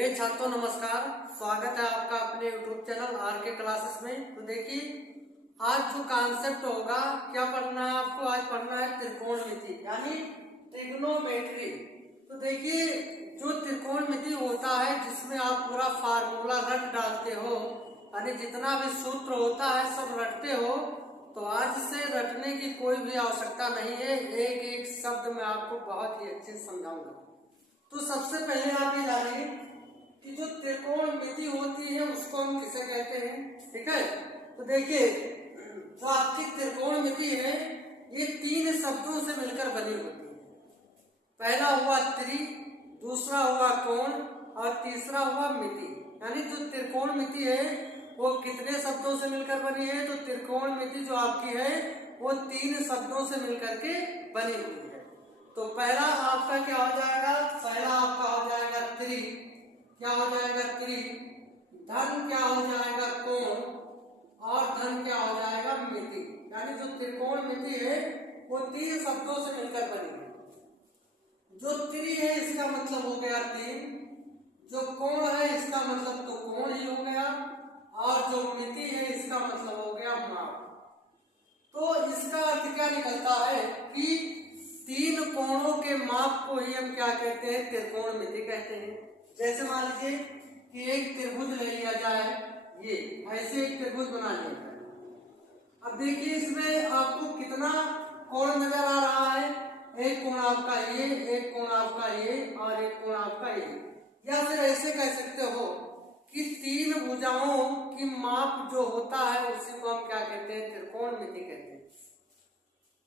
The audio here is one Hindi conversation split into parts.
प्रिय छात्रों नमस्कार। स्वागत है आपका अपने YouTube चैनल आरके क्लासेस में। तो देखिए आज जो कॉन्सेप्ट होगा क्या पढ़ना है आपको, आज पढ़ना है त्रिकोणमिति यानी ट्रिग्नोमेट्री। तो देखिए जो त्रिकोणमिति होता है जिसमें आप पूरा फार्मूला रट डालते हो यानी जितना भी सूत्र होता है सब रटते हो, तो आज से रटने की कोई भी आवश्यकता नहीं है। एक एक शब्द मैं आपको बहुत ही अच्छे से समझाऊंगा। तो सबसे पहले आप ये जानिए कि जो त्रिकोणमिति होती है उसको हम किसे कहते हैं। ठीक है, तो देखिए जो आपकी त्रिकोणमिति है ये तीन शब्दों से मिलकर बनी होती है। पहला हुआ त्रि, दूसरा हुआ कोण और तीसरा हुआ मिति। यानी जो त्रिकोणमिति है वो कितने शब्दों से मिलकर बनी है? तो त्रिकोणमिति जो आपकी है वो तीन शब्दों से मिलकर के बनी हुई है। तो पहला आपका क्या हो जाएगा? पहला आपका हो जाएगा त्रि, क्या हो जाएगा? त्रि। धन क्या हो जाएगा? कोण। और धन क्या हो जाएगा? मिति। यानी जो त्रिकोणमिति है वो तीन शब्दों से मिलकर बनी है। जो त्रि है इसका मतलब हो गया तीन, जो कोण है इसका मतलब तो कोण ही हो गया, और जो मिति है इसका मतलब हो गया माप। तो इसका अर्थ क्या निकलता है कि तीन कोणों के माप को ही हम क्या कहते हैं? त्रिकोणमिति कहते हैं। जैसे मान लीजिए कि एक त्रिभुज ले लिया जाए, ये ऐसे एक त्रिभुज बना लिया जाए। अब देखिए इसमें आपको कितना कोण नजर आ रहा है? एक कोण आपका ये, एक कोण आपका ये और एक कोण आपका ये। या फिर ऐसे कह सकते हो कि तीन भुजाओं की माप जो होता है उसी को हम क्या कहते हैं? त्रिकोणमिति कहते हैं।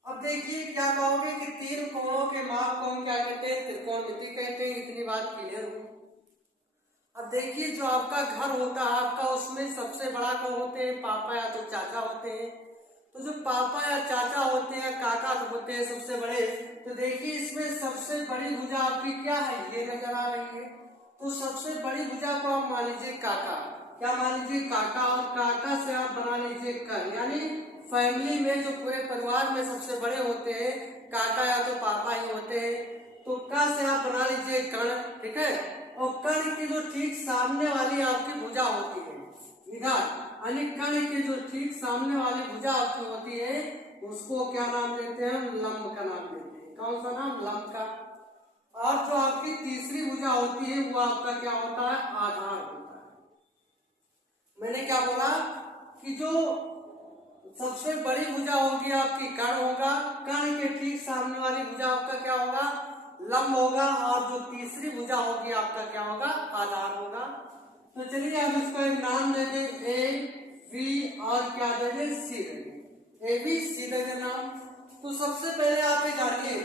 अब देखिए क्या कहोगे कि तीन कोणों के माप को हम क्या कहते हैं? त्रिकोणमिति कहते हैं। इतनी बात क्लियर हुई। अब देखिए जो आपका घर होता है आपका, उसमें सबसे बड़ा कौन होते हैं? पापा या तो चाचा होते हैं। तो जो पापा या चाचा होते हैं, काका होते हैं सबसे बड़े, तो देखिए इसमें सबसे बड़ी भुजा आपकी क्या है? ये नजर आ रही है। तो सबसे बड़ी भुजा को आप मान लीजिए काका। क्या मान लीजिए? काका। और काका से आप बना लीजिए कर, यानी फैमिली में जो पूरे परिवार में सबसे बड़े होते हैं काका या तो पापा ही होते हैं। तो का से आप बना लीजिए कर्ण। ठीक है, और कर्ण की जो ठीक सामने वाली आपकी भुजा होती है इधर, यानी कर्ण की जो ठीक सामने वाली भुजा आपकी होती है उसको क्या नाम देते हैं? लंब का नाम देते हैं। कौन सा नाम? लंब का। और जो आपकी तीसरी भुजा होती है वो आपका क्या होता है? आधार होता है। मैंने क्या बोला कि जो सबसे बड़ी भुजा होगी आपकी कर्ण होगा, कर्ण के ठीक सामने वाली भुजा आपका क्या होगा? लंब होगा, और जो तीसरी भुजा होगी आपका क्या होगा? आधार होगा। तो चलिए हम इसको एक नाम दे दें ए बी और क्या दे दें? सी दे दें। ए बी सी दे दें नाम। तो सबसे पहले आप ये जानिए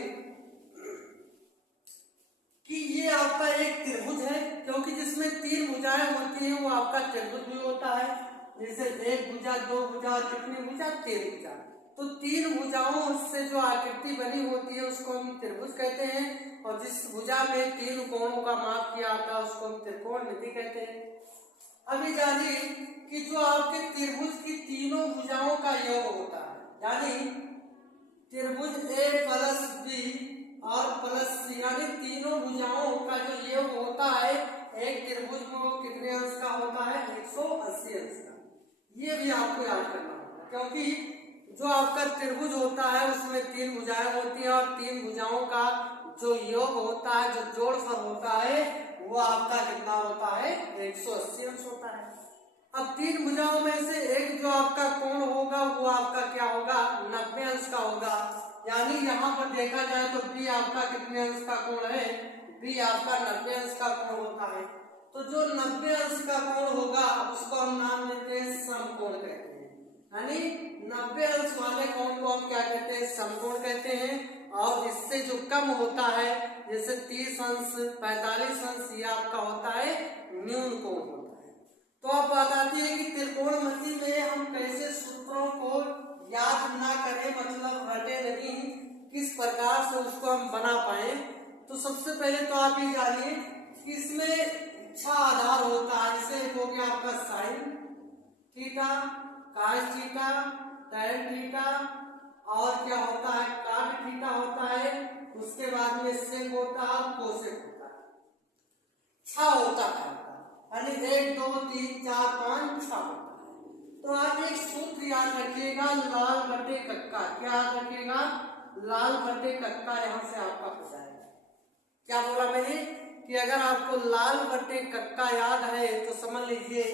कि ये आपका एक त्रिभुज है, क्योंकि जिसमें तीन भुजाएं होती हैं वो आपका त्रिभुज भी होता है। जैसे एक भुजा, दो भुजा और कितनी भुजा? तीन भुजा। तो तीन भुजाओं से जो आकृति बनी होती है उसको हम त्रिभुज कहते हैं, और जिस भुजा में तीन कोणों का माप किया आता है उसको हम त्रिकोणमिति कहते हैं। अभी जानिए कि जो आपके त्रिभुज की तीनों भुजाओं का योग होता है, यानी त्रिभुज ए प्लस बी और प्लस सी, यानी तीनों भुजाओं का जो योग होता है एक त्रिभुज में वो कितने अंश का होता है? 180 अंश का। ये भी आपको याद करना होगा, क्योंकि जो आपका त्रिभुज होता है उसमें तीन भुजाएं होती हैं, और तीन भुजाओं का जो योग होता है, जो जोड़फल होता है वो आपका कितना होता है? 180 अंश होता है। अब तीन भुजाओं में से एक जो आपका कोण होगा वो आपका क्या होगा? 90 अंश का होगा। यानी यहाँ पर देखा जाए तो बी आपका कितने अंश का कोण है? बी आपका 90 अंश का कोण होता है। तो जो 90 अंश का कोण होगा उसको हम नाम देते हैं समकोण कहते हैं। यानी 90 अंश वाले कोण को हम क्या कहते हैं? समकोण कहते हैं। और इससे जो कम होता है जैसे 30 अंश, 45 अंश, ये आपका होता है न्यून कोण होता है। तो अब बात आती है कि त्रिकोणमिति में हम कैसे सूत्रों को याद ना करें, मतलब रटे नहीं, किस प्रकार से उसको हम बना पाए। तो सबसे पहले तो आप ये जानिए कि इसमें 6 आधार होता है। जैसे हो गया आपका sine theta, cos theta, tan theta, और क्या होता है? cot थीटा होता है। उसके बाद में सेक होता है और कोसेक होता है। 6 होता है, यानी 1 2 3 4 5 6 होता है। तो आप एक सूत्र याद रखिएगा, लाल बटे कक्का। क्या याद रखिएगा? लाल बटे कक्का। यहां से आपका हो जाएगा। क्या बोला मैंने कि अगर आपको लाल बटे कक्का याद है तो समझ लीजिए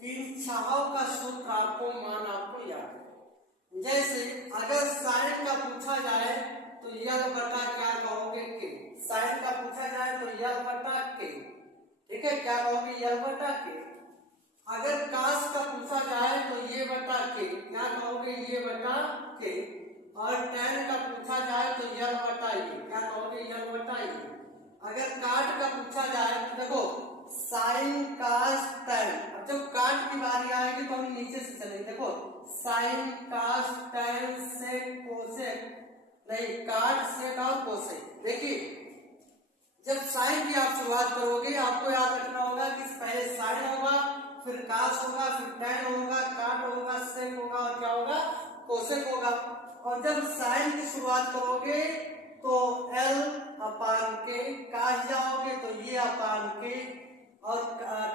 कि इन छहों का सूत्र आपको मान आपको याद है। जैसे अगर साइन का पूछा जाए तो यल बटा क्या कहोगे? के। साइन का पूछा जाए तो यल बटा के, ठीक है, क्या कहोगे? यल बटा के। अगर कास का पूछा जाए तो ये बटा के, क्या कहोगे? ये बटा के। और टैन का पूछा जाए तो यल बटा ये, क्या कहोगे? यल बटा ये। अगर काट का पूछा जाए तो देखो साइन कास टैन। अब जब काट की बारी आएगी तो हम नीचे से चलेंगे। देखो साइन कास टैन सेक कोसेक, नहीं काट सेक और कोसेक। देखिए जब साइन की आप शुरुआत करोगे आपको याद रखना होगा कि पहले साइन होगा, फिर कास होगा, फिर टैन होगा, काट होगा, सेक होगा और क्या होगा? कोसेक होगा। और जब साइन की शुरुआत करोगे तो एल अपान के, कास जाओगे तो ये अपान के, और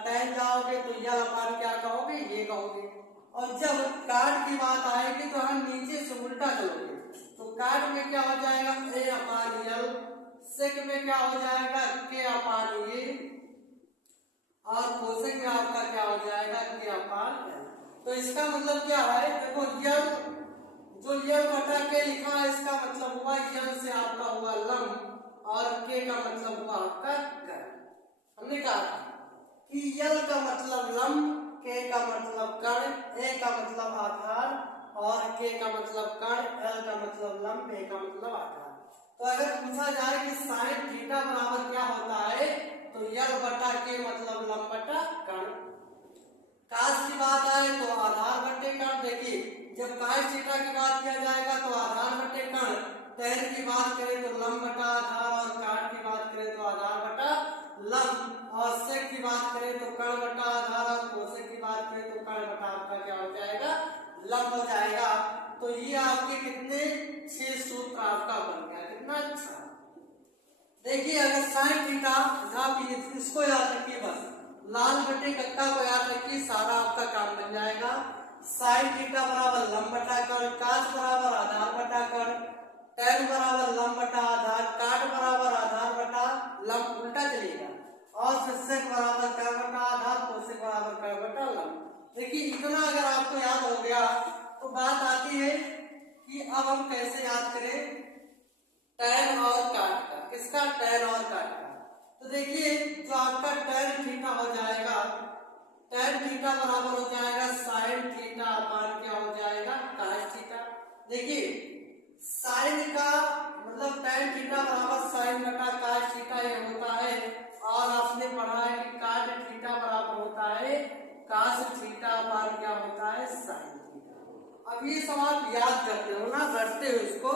टैन जाओगे तो यल अपान क्या कहोगे? ये कहोगे। और जब काट की बात आएगी तो हम नीचे से उल्टा चलोगे, तो काट में क्या हो जाएगा? ए अपान यल। सेक में क्या हो जाएगा? के अपान ये। और कोसेक में आपका क्या हो जाएगा? के अपान एल। तो इसका मतलब क्या है? देखो यल, जो यल बटा के लिखा है इसका मतलब हुआ यल से आपका हुआ लंब, और के का मतलब हुआ आपका कर्ण। हमने कहा कि यल का मतलब लंब, के का मतलब कर्ण, ए का मतलब आधार, और के का मतलब कर्ण, एल का मतलब लंब, ए का मतलब आधार। तो अगर पूछा जाए कि साइन थीटा बराबर क्या होता है तो यल बटा के मतलब लंब बटा कर्ण। कास की बात आए तो आधार बटे कर्ण। देखिए जब कास थीटा की बात किया जाएगा तो आधार बटे कर्ण, टैन की बात करें तो लंब बटा आधार, और काट की बात करें तो आधार बटा लंब, और सेक की बात करें तो कर्ण बटा आधार, और कोसेक की बात करें तो कर्ण बटा आपका क्या हो जाएगा? लंब हो जाएगा। तो ये आपके कितने 6 सूत्र आपका बन गया। कितना अच्छा। देखिए अगर साइन थीटा, आप इसको याद रखिए, बस लाल बटे कक्का को याद रखिए, सारा आपका काम बन जाएगा। साइन थीटा बराबर लंब बटा कर्ण, कास बराबर आधार बटा कर्ण, टैन बराबर लंब बटा आधार, काट बराबर आधार बटा लंब, उल्टा चलेगा, और फिर सेक बराबर कर्ण बटा आधार, कोसेक बराबर कर्ण बटा लंब। देखिए इतना अगर आपको याद हो गया तो बात आती है कि अब हम कैसे याद करें टैन और काट का। किसका? टैन और काट का। तो देखिए जो आपका टैन थीटा हो जाएगा, टैन थीटा बराबर हो जाएगा साइन थीटा अपान क्या हो जाएगा? Cos theta. देखिए साइन का मतलब टैन थीटा बराबर साइन बटा कास थीटा ये होता है, और आपने पढ़ा है कि काट थीटा बराबर होता है कास थीटा अपान क्या होता है? Sine theta. अब ये सब आप याद करते हो ना, रटते हो इसको,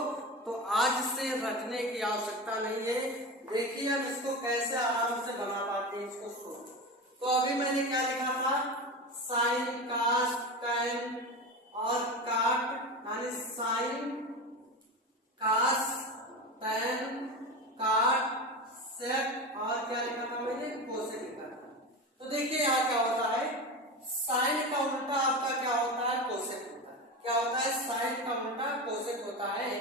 तो आज से रखने की आवश्यकता नहीं है। देखिए हम इसको कैसे आराम से बना पाते हैं इसको सोच। तो अभी मैंने क्या लिखा था? साइन कास टैन और काट, यानी साइन कास टैन काट सेक, और क्या लिखा था मैंने? कोसेक लिखा था। तो देखिए यहाँ क्या होता है, साइन का उल्टा आपका क्या होता है? कोसेक होता है। क्या होता है? साइन का उल्टा कोसेक होता है।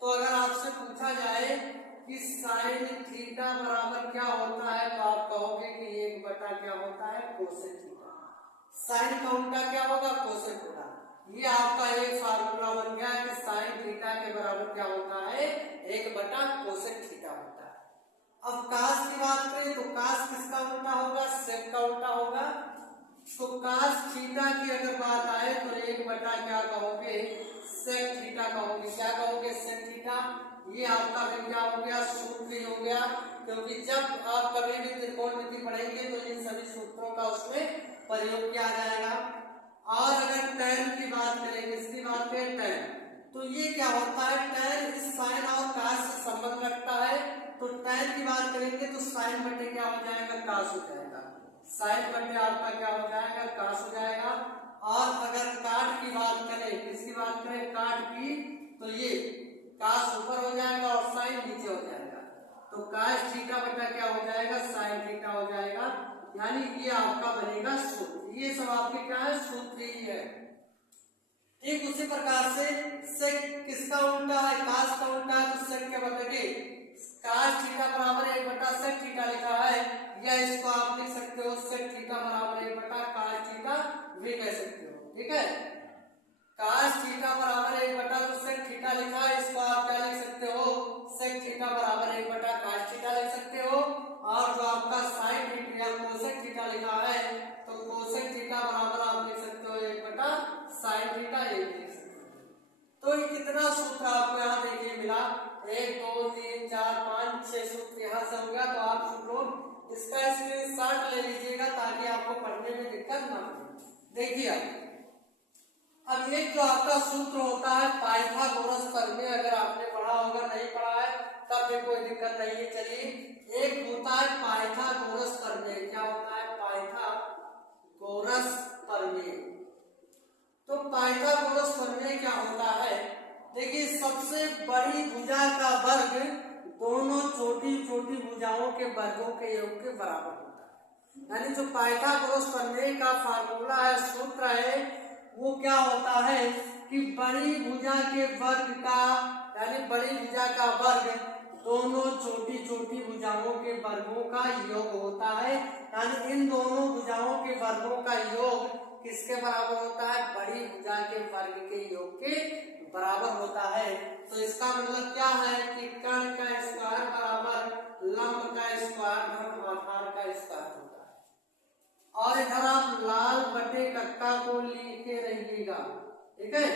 तो अगर आपसे पूछा जाए कि साइन थीटा बराबर क्या होता है तो आप कहोगे कि 1 बटा क्या होता है? Cosec theta. साइन का उल्टा क्या होगा? कोसेक होगा। ये आपका एक फार्मूला बन गया कि साइन थीटा के बराबर क्या होता है? 1 बटा कोसेक थीटा होता है। अब कास की बात करें तो कास किसका उल्टा होगा? सेक का उल्टा होगा। तो कास थीटा की अगर बात आए तो 1 बटा क्या कहोगे? सेक थीटा कहोगे। क्या कहोगे? Sec theta. ये आपका भी क्या हो गया? सूत्र ही हो गया, क्योंकि जब आप कभी भी त्रिकोणमिति पढ़ेंगे तो इन सभी सूत्रों का उसमें प्रयोग किया जाएगा। और अगर टैन की बात करें, किसकी बात करें? टैन, तो ये क्या होता है? टैन इस साइन और कास से संबंध रखता है। तो टैन की बात करेंगे तो साइन बटे क्या हो जाएगा? कास हो जाएगा। साइन बटे आपका क्या हो जाएगा? कास हो जाएगा। और अगर काट की बात करें, किसकी बात करें? काट की, तो ये कास ऊपर हो जाएगा और साइन नीचे हो जाएगा। तो कास थीटा बटा क्या हो जाएगा? साइन थीटा हो जाएगा। यानी ये आपका बनेगा सूत्र। ये सब आपके क्या है, सूत्र ही है। ठीक उसी प्रकार से सेक किसका उल्टा है, कास का उल्टा है, तो सेक के बदले कास थीटा बराबर 1 बटा सेक थीटा लिखा है, या इसको आप लिख सकते हो सेक थीटा बराबर 1 बटा कास थीटा भी कह सकते हो। ठीक है, कास थीटा बराबर 1 बटा तो सेक थीटा लिखा है, इसको आप क्या लिख सकते हो, सेक थीटा बराबर 1 बटा कास थीटा लिख सकते हो। और जो आपका साइन थीटा या कोसेक थीटा लिखा है, तो कोसेक थीटा बराबर आप लिख सकते हो 1 बटा साइन थीटा, ये लिख सकते हो। तो ये कितना सूत्र आपको यहाँ देखिए मिला, 1 2 3 4 5 6 सूत्र यहाँ से हो गया। तो आप सब लोग इसका स्क्रीनशॉट ले लीजिएगा ताकि आपको पढ़ने में दिक्कत ना हो। देखिए अब एक जो आपका सूत्र होता है पाइथागोरस प्रमेय, अगर आपने पढ़ा होगा, नहीं पढ़ा है तब भी कोई दिक्कत नहीं है। चलिए, एक होता है पाइथागोरस प्रमेय। क्या होता है, पाइथागोरस प्रमेय। तो पाइथागोरस प्रमेय क्या होता है, देखिए सबसे बड़ी भुजा का वर्ग दोनों छोटी छोटी भुजाओं के वर्गों के योग के बराबर होता है। यानी जो पाइथागोरस प्रमेय का फार्मूला है, सूत्र है, वो क्या होता है कि बड़ी भुजा के वर्ग का, यानी बड़ी भुजा का वर्ग दोनों छोटी छोटी भुजाओं के वर्गों का योग होता है। यानी इन दोनों भुजाओं के वर्गों का योग किसके बराबर होता है, बड़ी भुजा के वर्ग के योग के बराबर होता है। तो इसका मतलब क्या है कि कर्ण का स्क्वायर बराबर लंब का स्क्वायर धन आधार का स्क्वायर होता है। और इधर आप लाल बटे कक्का को लिखे रहिएगा। ठीक है,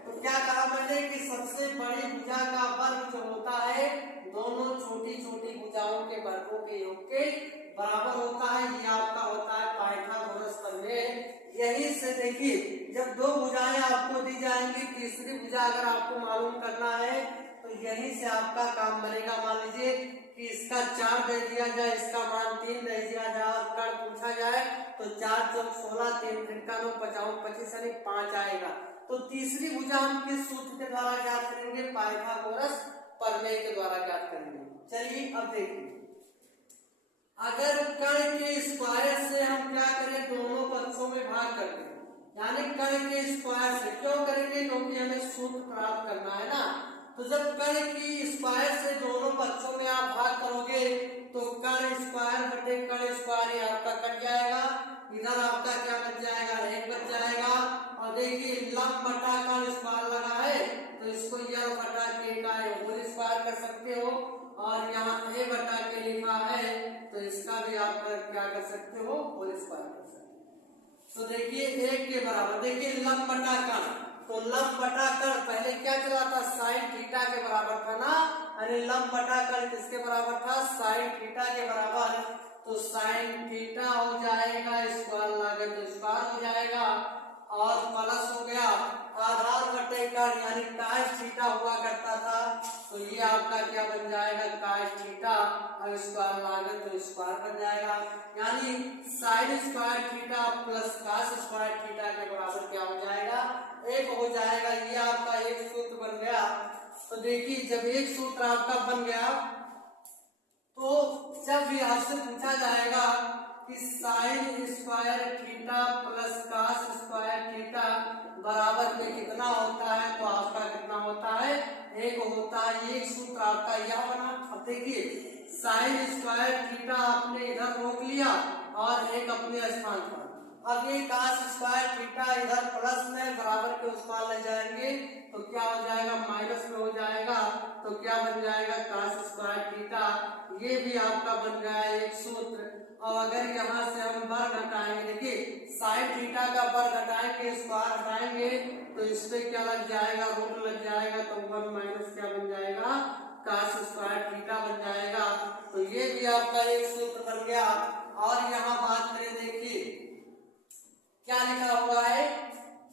तो क्या कहा मैंने कि सबसे बड़ी भुजा का वर्ग जो होता है दोनों छोटी छोटी भुजाओं के वर्गों के योग के बराबर होता है। ये आपका होता है पाइथागोरस प्रमेय। यही से देखिए, जब दो भुजाएं आपको दी जाएंगी, तीसरी भुजा अगर आपको मालूम करना है तो यहीं से आपका काम बनेगा। मान लीजिए कि इसका 4 दे दिया जाए, इसका मान 3 दे दिया जाए और कर्ण पूछा जाए, तो 4 चौक 16, 3 तिरका 9 55 25 यानी 5 आएगा। तो तीसरी भुजा हम किस सूत्र के द्वारा ज्ञात करेंगे, पाइथागोरस प्रमेय के द्वारा ज्ञात करेंगे। चलिए अब देखिए, अगर कर्ण के स्क्वायर से हम क्या करें, दोनों पक्षों में भाग कर दें, यानी कर्ण के स्क्वायर से। क्यों करेंगे, क्योंकि हमें सूत्र प्राप्त करना है ना। तो जब कर्ण की स्क्वायर से दोनों पक्षों में आप भाग करोगे तो कर्ण स्क्वायर बटे कर्ण स्क्वायर ये आपका कट जाएगा, इधर आपका क्या बच जाएगा, 1 बच जाएगा। और देखिए लंब बटा कर्ण स्क्वायर लगा है, तो इसको यल बटा के का होल स्क्वायर कर सकते हो। और यहाँ a बटा के लिखा है, तो इसका भी आप क्या कर सकते हो, होल स्क्वायर कर सकते हो। तो देखिए 1 के बराबर, देखिए लंब बटा कर्ण, तो लंब बटा कर्ण पहले क्या चला था, साइन थीटा के बराबर था ना। अरे लंब बटा कर्ण किसके बराबर था, साइन थीटा के बराबर। तो साइन थीटा हो जाएगा स्क्वायर लागत तो स्क्वायर हो जाएगा, और प्लस हो गया आधार बटे कर्ण यानी काश थीटा हुआ करता था, तो ये आपका क्या बन जाएगा, काश थीटा और स्क्वायर लागत तो स्क्वायर बन जाएगा। यानी साइन स्क्वायर थीटा प्लस काश स्क्वायर थीटा के बराबर क्या हो जाएगा, 1 हो जाएगा। ये आपका एक सूत्र बन गया। तो देखिए जब एक सूत्र आपका बन गया, तो जब भी आपसे पूछा जाएगा कि sine square theta plus cos square theta बराबर में कितना होता है, तो आपका कितना होता है, 1 होता है। ये सूत्र आपका यह बना। अब देखिए साइन स्क्वायर थीटा आपने इधर रोक लिया और 1 अपने स्थान पर। अब ये कास स्क्वायर थीटा इधर प्लस में बराबर के उस पार ले जाएंगे, तो क्या हो जाएगा, माइनस में हो जाएगा। तो क्या बन जाएगा, कास स्क्वायर थीटा। ये भी आपका बन गया एक सूत्र। और अगर यहाँ से हम वर्ग हटाएंगे, देखिए साइन थीटा का वर्ग हटाएंगे, स्क्वायर हटाएंगे, तो इस पे क्या लग जाएगा, रूट लग जाएगा, तो 1 माइनस क्या बन जाएगा, कास स्क्वायर थीटा बन जाएगा। तो ये भी आपका एक सूत्र बन गया। और यहाँ बात करें, देखिए क्या लिखा हुआ है,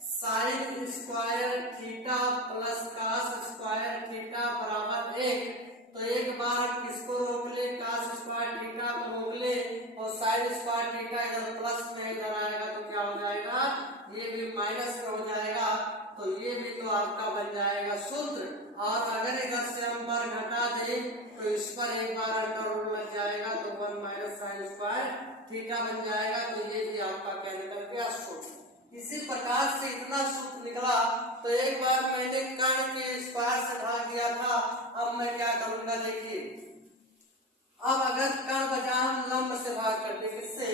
sine square theta plus cos square theta बराबर 1। तो एक बार हम किसको रोक ले, कास स्क्वायर थीटा को रोक ले, और साइन स्क्वायर थीटा इधर प्लस में इधर आएगा, तो क्या हो जाएगा, ये भी माइनस में हो जाएगा। तो ये भी तो आपका बन जाएगा सूत्र। और अगर इधर से हम वर्ग हटा दें, तो इस पर एक बार अंडर रूट लग जाएगा, तो 1 माइनस साइन स्क्वायर थीटा बन जाएगा। तो ये भी आपका क्या निकल गया सूत्र। इसी प्रकार से इतना सूत्र निकला। तो एक बार मैंने कर्ण के स्क्वायर से भाग दिया था, अब मैं क्या करूंगा देखिए। अब अगर कर्ण बचा हम लंब से भाग करते, किससे,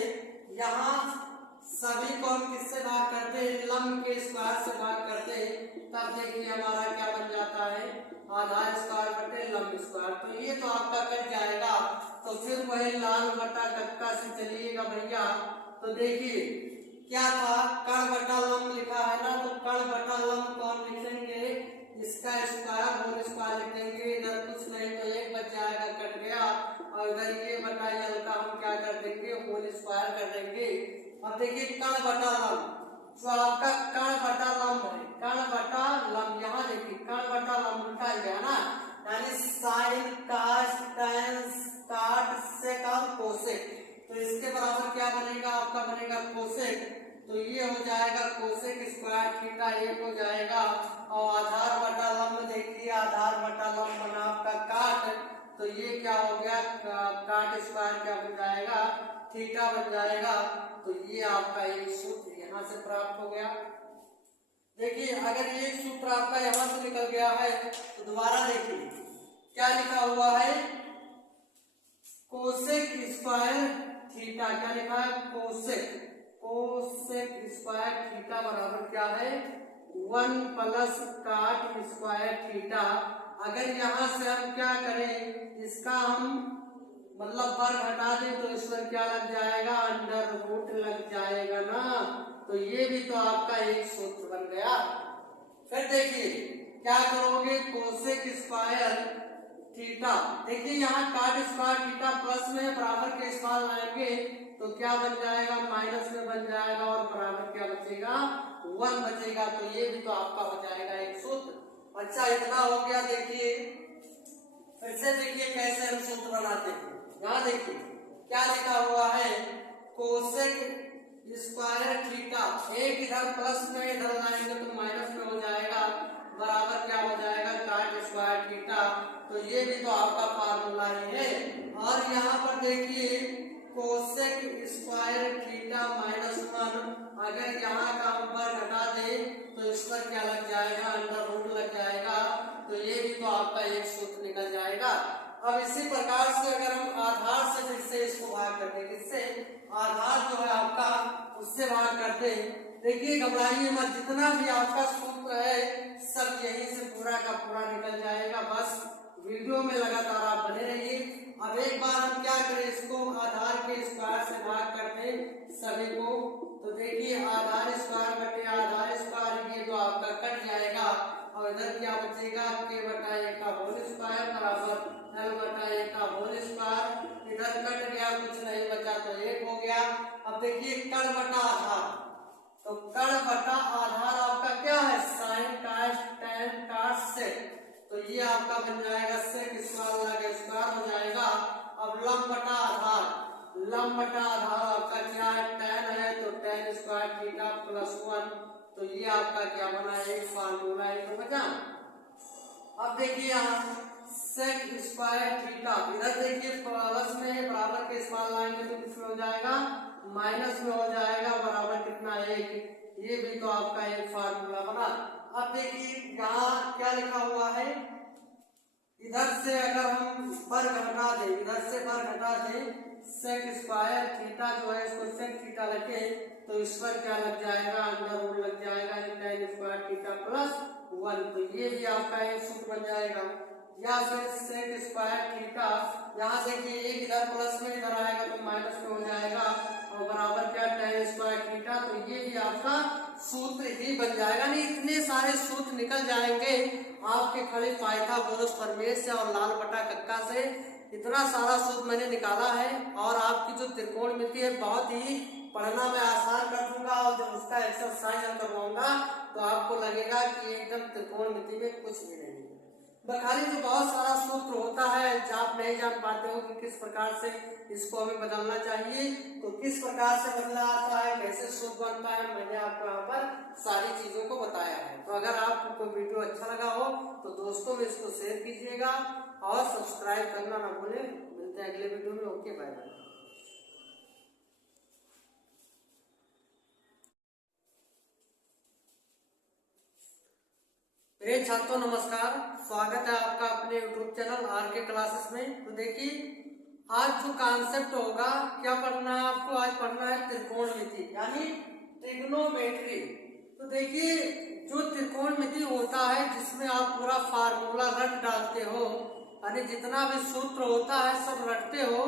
यहाँ सभी को हम किससे भाग करते, लंब के स्क्वायर से भाग करते, तब देखिए हमारा क्या बन जाता है, आधार स्क्वायर बटे लंब स्क्वायर। तो ये तो आपका कट जाएगा। तो फिर वही लाल बटा कक्का से चलिएगा भैया। तो देखिए क्या था, कर्ण बटा लंब लिखा है ना, तो कर्ण बटा लंब को हम लिखेंगे इसका स्क्वायर होल स्क्वायर लिखेंगे। इधर कुछ नहीं तो एक बच जाएगा, कट गया, और इधर ये बटा यल का हम क्या कर देंगे, होल स्क्वायर कर देंगे। अब देखिए कर्ण बटा लंब, जो आपका कर्ण बटा लंब है, कर्ण बटा लंब, यहाँ देखिए कर्ण बटा लंब उल्टा गया ना, यानी साइन काट टैन काट सेक और कोसेक। तो इसके बराबर क्या बनेगा, आपका बनेगा कोसेक। तो ये हो जाएगा कोसेक स्क्वायर थीटा, एक हो जाएगा। और आधार बटा लंब देखिए, आधार बटा लंब बना आपका काट, तो ये क्या हो गया, काट स्क्वायर क्या बन जाएगा, थीटा बन जाएगा। तो ये आपका एक सूत्र यहाँ से प्राप्त हो गया। देखिए अगर एक सूत्र आपका यहाँ से निकल गया है, तो दोबारा देखिए क्या लिखा हुआ है, कोसेक स्क्वायर थीटा, क्या लिखा है, कोसेक स्क्वायर थीटा बराबर क्या है, 1 प्लस काट स्क्वायर थीटा। अगर यहाँ से हम क्या करें, इसका हम मतलब वर्ग हटा दें तो इस पर क्या लग जाएगा, अंडर रूट लग जाएगा ना। तो ये भी तो आपका एक सूत्र बन गया। फिर देखिए क्या करोगे, कोसेक स्क्वायर थीटा, देखिए यहाँ काट स्क्वायर थीटा प्लस में बराबर के स्क्वायर लाएंगे तो क्या बन जाएगा, माइनस में बन जाएगा, और बराबर क्या बचेगा, 1 बचेगा। तो ये भी तो आपका हो जाएगा एक सूत्र। अच्छा इतना हो गया। देखिए फिर से देखिए कैसे हम सूत्र बनाते हैं। यहाँ देखिए क्या लिखा हुआ है, कोसेक स्क्वायर थीटा, एक इधर प्लस में इधर लाएंगे तो माइनस में हो जाएगा, बराबर क्या हो जाएगा, काट स्क्वायर थीटा। तो ये भी तो आपका फार्मूला ही है। और यहाँ पर देखिए कोसेक स्क्वायर थीटा माइनस 1, अगर यहाँ का हम वर्ग हटा दें तो इस पर क्या लग जाएगा, अंडर रूट लग जाएगा। तो ये भी तो आपका एक सूत्र निकल जाएगा। अब इसी प्रकार से अगर हम आधार से फिर से इसको भाग करते हैं, किससे, आधार जो है आपका उससे भाग करते हैं। देखिए घबराइए मत, जितना भी आपका सूत्र है सब यहीं से पूरा का पूरा निकल जाएगा। बस वीडियो में लगातार आप बने रहिए। अब एक बार हम क्या करें, इसको आधार के स्क्वायर से भाग करते सभी को। तो देखिए आधार स्क्वायर बटे आधार स्क्वायर, ये तो आपका कट जाएगा, और इधर क्या बचेगा, के बटा ए का होल स्क्वायर बराबर एल बटा ए का होल स्क्वायर। इधर कट गया, कुछ नहीं बचा तो एक हो गया। अब देखिए कर्ण बटा आधार, तो कर्ण बटा आधार आपका क्या है, साइन काट टैन काट सेक। तो ये आपका बन जाएगा सेक स्क्वायर लगे स्क्वायर हो जाएगा। अब लंब बटा आधार, लंब बटा आधार आपका क्या है, टैन है, तो टैन स्क्वायर थीटा प्लस 1। तो ये आपका क्या बना है, एक फार्मूला है तो बचा। अब देखिए यहाँ सेक स्क्वायर थीटा, इधर देखिए प्लस में बराबर के स्क्वायर लाएंगे तो किस में हो जाएगा, माइनस में हो जाएगा, बराबर कितना, 1। ये भी तो आपका एक फार्मूला बना। अब देखिए यहाँ क्या लिखा हुआ है, इधर से अगर हम वर्ग हटा दें, इधर से वर्ग हटा दें, सेक स्क्वायर थीटा जो है इसको सेक थीटा रखे तो इस पर क्या लग जाएगा, अंडर रूट लग जाएगा, टैन स्क्वायर थीटा प्लस 1। तो ये भी आपका एक सूत्र बन जाएगा। या फिर सेक स्क्वायर थीटा, यहाँ देखिए एक इधर प्लस में इधर आएगा तो माइनस में हो जाएगा, और बराबर क्या, टैन स्क्वायर थीटा। तो ये भी आपका सूत्र ही बन जाएगा। नहीं इतने सारे सूत्र निकल जाएंगे आपके खड़े पाइथागोरस प्रमेय से और लाल बटा कक्का से। इतना सारा सूत्र मैंने निकाला है, और आपकी जो त्रिकोणमिति है बहुत ही पढ़ना मैं आसान कर दूंगा, और जब उसका एक्सरसाइज हम करवाऊंगा तो आपको लगेगा कि एकदम त्रिकोणमिति में कुछ भी नहीं है। खाली जो बहुत सारा सूत्र होता है, जब आप नहीं जान पाते हो कि किस प्रकार से इसको हमें बदलना चाहिए, तो किस प्रकार से बदला आता है, कैसे सूत्र बनता है, मैंने आपको यहाँ पर सारी चीजों को बताया है। तो अगर आपको वीडियो अच्छा लगा हो तो दोस्तों में इसको शेयर कीजिएगा और सब्सक्राइब करना ना भूलें। मिलते हैं अगले वीडियो में। Okay bye bye. प्रिय छात्रों नमस्कार, स्वागत है आपका अपने YouTube चैनल आरके क्लासेस में। तो देखिए आज जो कॉन्सेप्ट होगा, क्या पढ़ना है आपको? आज पढ़ना है त्रिकोणमिति यानी ट्रिग्नोमेट्री। तो देखिए जो त्रिकोणमिति होता है जिसमें आप पूरा फार्मूला रट डालते हो, यानी जितना भी सूत्र होता है सब रटते हो,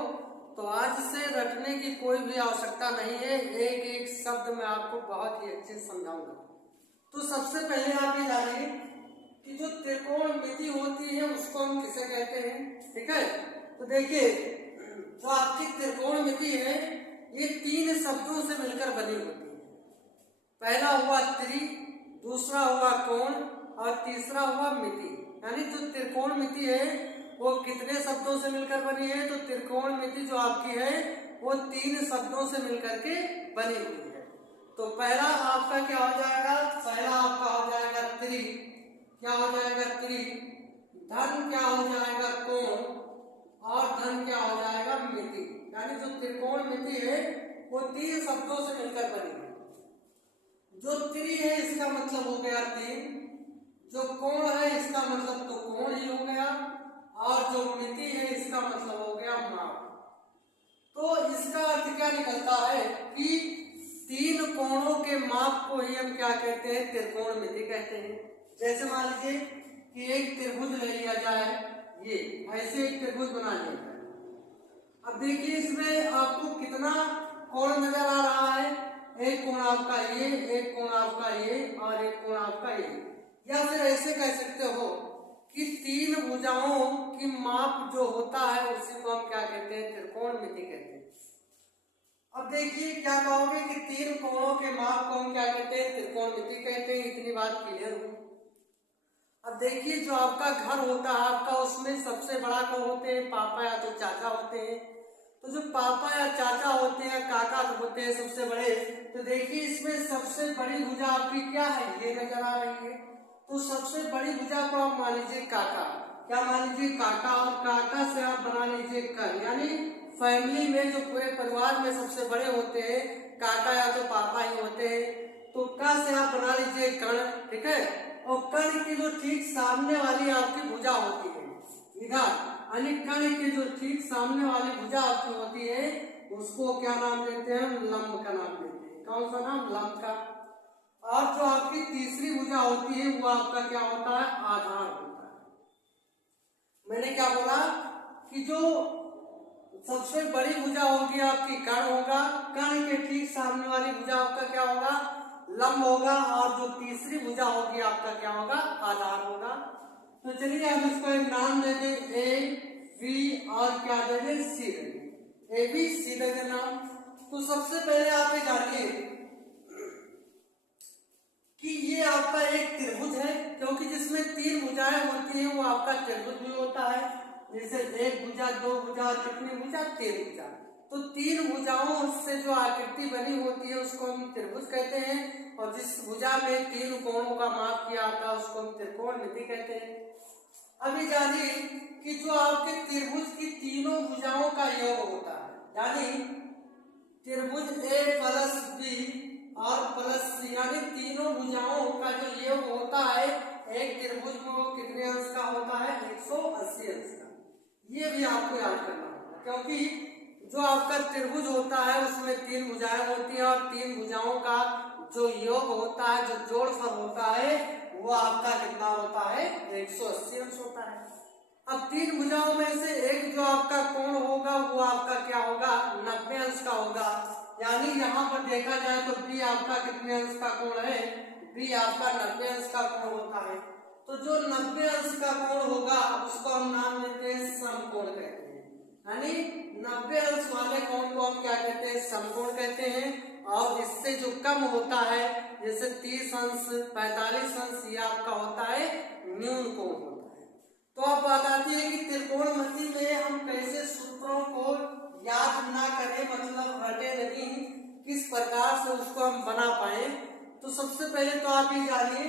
तो आज से रटने की कोई भी आवश्यकता नहीं है। एक एक शब्द मैं आपको बहुत ही अच्छे से समझाऊंगा। तो सबसे पहले आप ये जानिए कि जो त्रिकोणमिति होती है उसको हम किसे कहते हैं, ठीक है? तो देखिए जो आपकी त्रिकोणमिति है ये तीन शब्दों से मिलकर बनी होती है। पहला हुआ त्रि, दूसरा हुआ कोण और तीसरा हुआ मिति। यानी जो त्रिकोणमिति है वो कितने शब्दों से मिलकर बनी है? तो त्रिकोणमिति जो आपकी है वो तीन शब्दों से मिलकर के बनी हुई है। तो पहला आपका क्या हो जाएगा? पहला आपका हो जाएगा त्रि। क्या हो जाएगा? त्रि। धन क्या हो जाएगा? कोण। और धन क्या हो जाएगा? मिति। यानी जो त्रिकोणमिति है वो तीन शब्दों से मिलकर बनी है। जो त्रि है इसका मतलब हो गया तीन, जो कोण है इसका मतलब तो कोण ही हो गया, और जो मिति है इसका मतलब हो गया माप। तो इसका अर्थ क्या निकलता है कि तीन कोणों के माप को ही हम क्या कहते हैं? त्रिकोणमिति कहते हैं। जैसे मान लीजिए कि एक त्रिभुज ले लिया जाए, ये ऐसे एक त्रिभुज बना लिया जाए। अब देखिए इसमें आपको कितना कोण नजर आ रहा है? एक कोण आपका ये, एक कोण आपका ये और एक कोण आपका ये। या फिर ऐसे कह सकते हो कि तीन भुजाओं की माप जो होता है उसी को हम क्या कहते हैं? त्रिकोणमिति कहते हैं। अब देखिए क्या कहोगे कि तीन कोणों के माप को हम क्या कहते हैं? त्रिकोणमिति कहते हैं। इतनी बात क्लियर हुई। अब देखिए जो आपका घर होता है आपका, उसमें सबसे बड़ा कौन होते हैं? पापा या तो चाचा होते हैं। तो जो पापा या चाचा होते हैं, काका होते हैं सबसे बड़े, तो देखिए इसमें सबसे बड़ी भुजा आपकी क्या है? ये नजर आ रही है। तो सबसे बड़ी भुजा को आप मान लीजिए काका। क्या मान लीजिए? काका। और काका से आप बना लीजिए कर। यानी फैमिली में जो पूरे परिवार में सबसे बड़े होते हैं काका या तो पापा ही होते हैं। तो का से आप बना लीजिए कर्ण, ठीक है? और कर्ण की जो ठीक सामने वाली आपकी भुजा होती है इधर, यानी कर्ण की जो ठीक सामने वाली भुजा आपकी होती है उसको क्या नाम देते हैं? लंब का नाम देते हैं। कौन सा नाम? लंब का। और जो आपकी तीसरी भुजा होती है वो आपका क्या होता है? आधार होता है। मैंने क्या बोला कि जो सबसे बड़ी भुजा होगी आपकी कर्ण होगा, कर्ण के ठीक सामने वाली भुजा आपका क्या होगा? लंब होगा, और जो तीसरी भुजा होगी आपका क्या होगा? आधार होगा। तो चलिए हम इसको एक नाम दे दें ए बी और क्या दे दें? सी दे दें। ए बी सी दे दें नाम। तो सबसे पहले आप ये जानिए कि ये आपका एक त्रिभुज है, क्योंकि जिसमें तीन भुजाएं होती हैं वो आपका त्रिभुज भी होता है। जैसे एक भुजा, दो भुजा, कितनी भुजा? तीन भुजा। तो तीन भुजाओं से जो आकृति बनी होती है उसको हम त्रिभुज कहते हैं, और जिस भुजा में तीन कोणों का माप किया आता है उसको हम त्रिकोणमिति कहते हैं। अभी जानिए कि जो आपके त्रिभुज की तीनों भुजाओं का योग होता है, यानी त्रिभुज ए प्लस बी और प्लस सी, यानी तीनों भुजाओं का जो योग होता है एक त्रिभुज में वो कितने अंश का होता है? 180 अंश का। ये भी आपको याद करना होगा, क्योंकि जो आपका त्रिभुज होता है उसमें तीन भुजाएं होती हैं, और तीन भुजाओं का जो योग होता है, जो जोड़फल होता है वो आपका कितना होता है? 180 अंश होता है। अब तीन भुजाओं में से एक जो आपका कोण होगा वो आपका क्या होगा? 90 अंश का होगा। यानी यहाँ पर देखा जाए तो बी आपका कितने अंश का कोण है? बी आपका 90 अंश का कोण होता है। तो जो 90 अंश का कोण होगा उसको हम नाम देते हैं समकोण कहते हैं। यानी 90 अंश वाले कोण को हम क्या कहते हैं? समकोण कहते हैं। और इससे जो कम होता है, जैसे 30 अंश, 45 अंश, ये आपका होता है न्यून कोण होता है। तो अब बात आती है कि त्रिकोणमिति में हम कैसे सूत्रों को याद ना करें, मतलब रटे नहीं, किस प्रकार से उसको हम बना पाए। तो सबसे पहले तो आप ये जानिए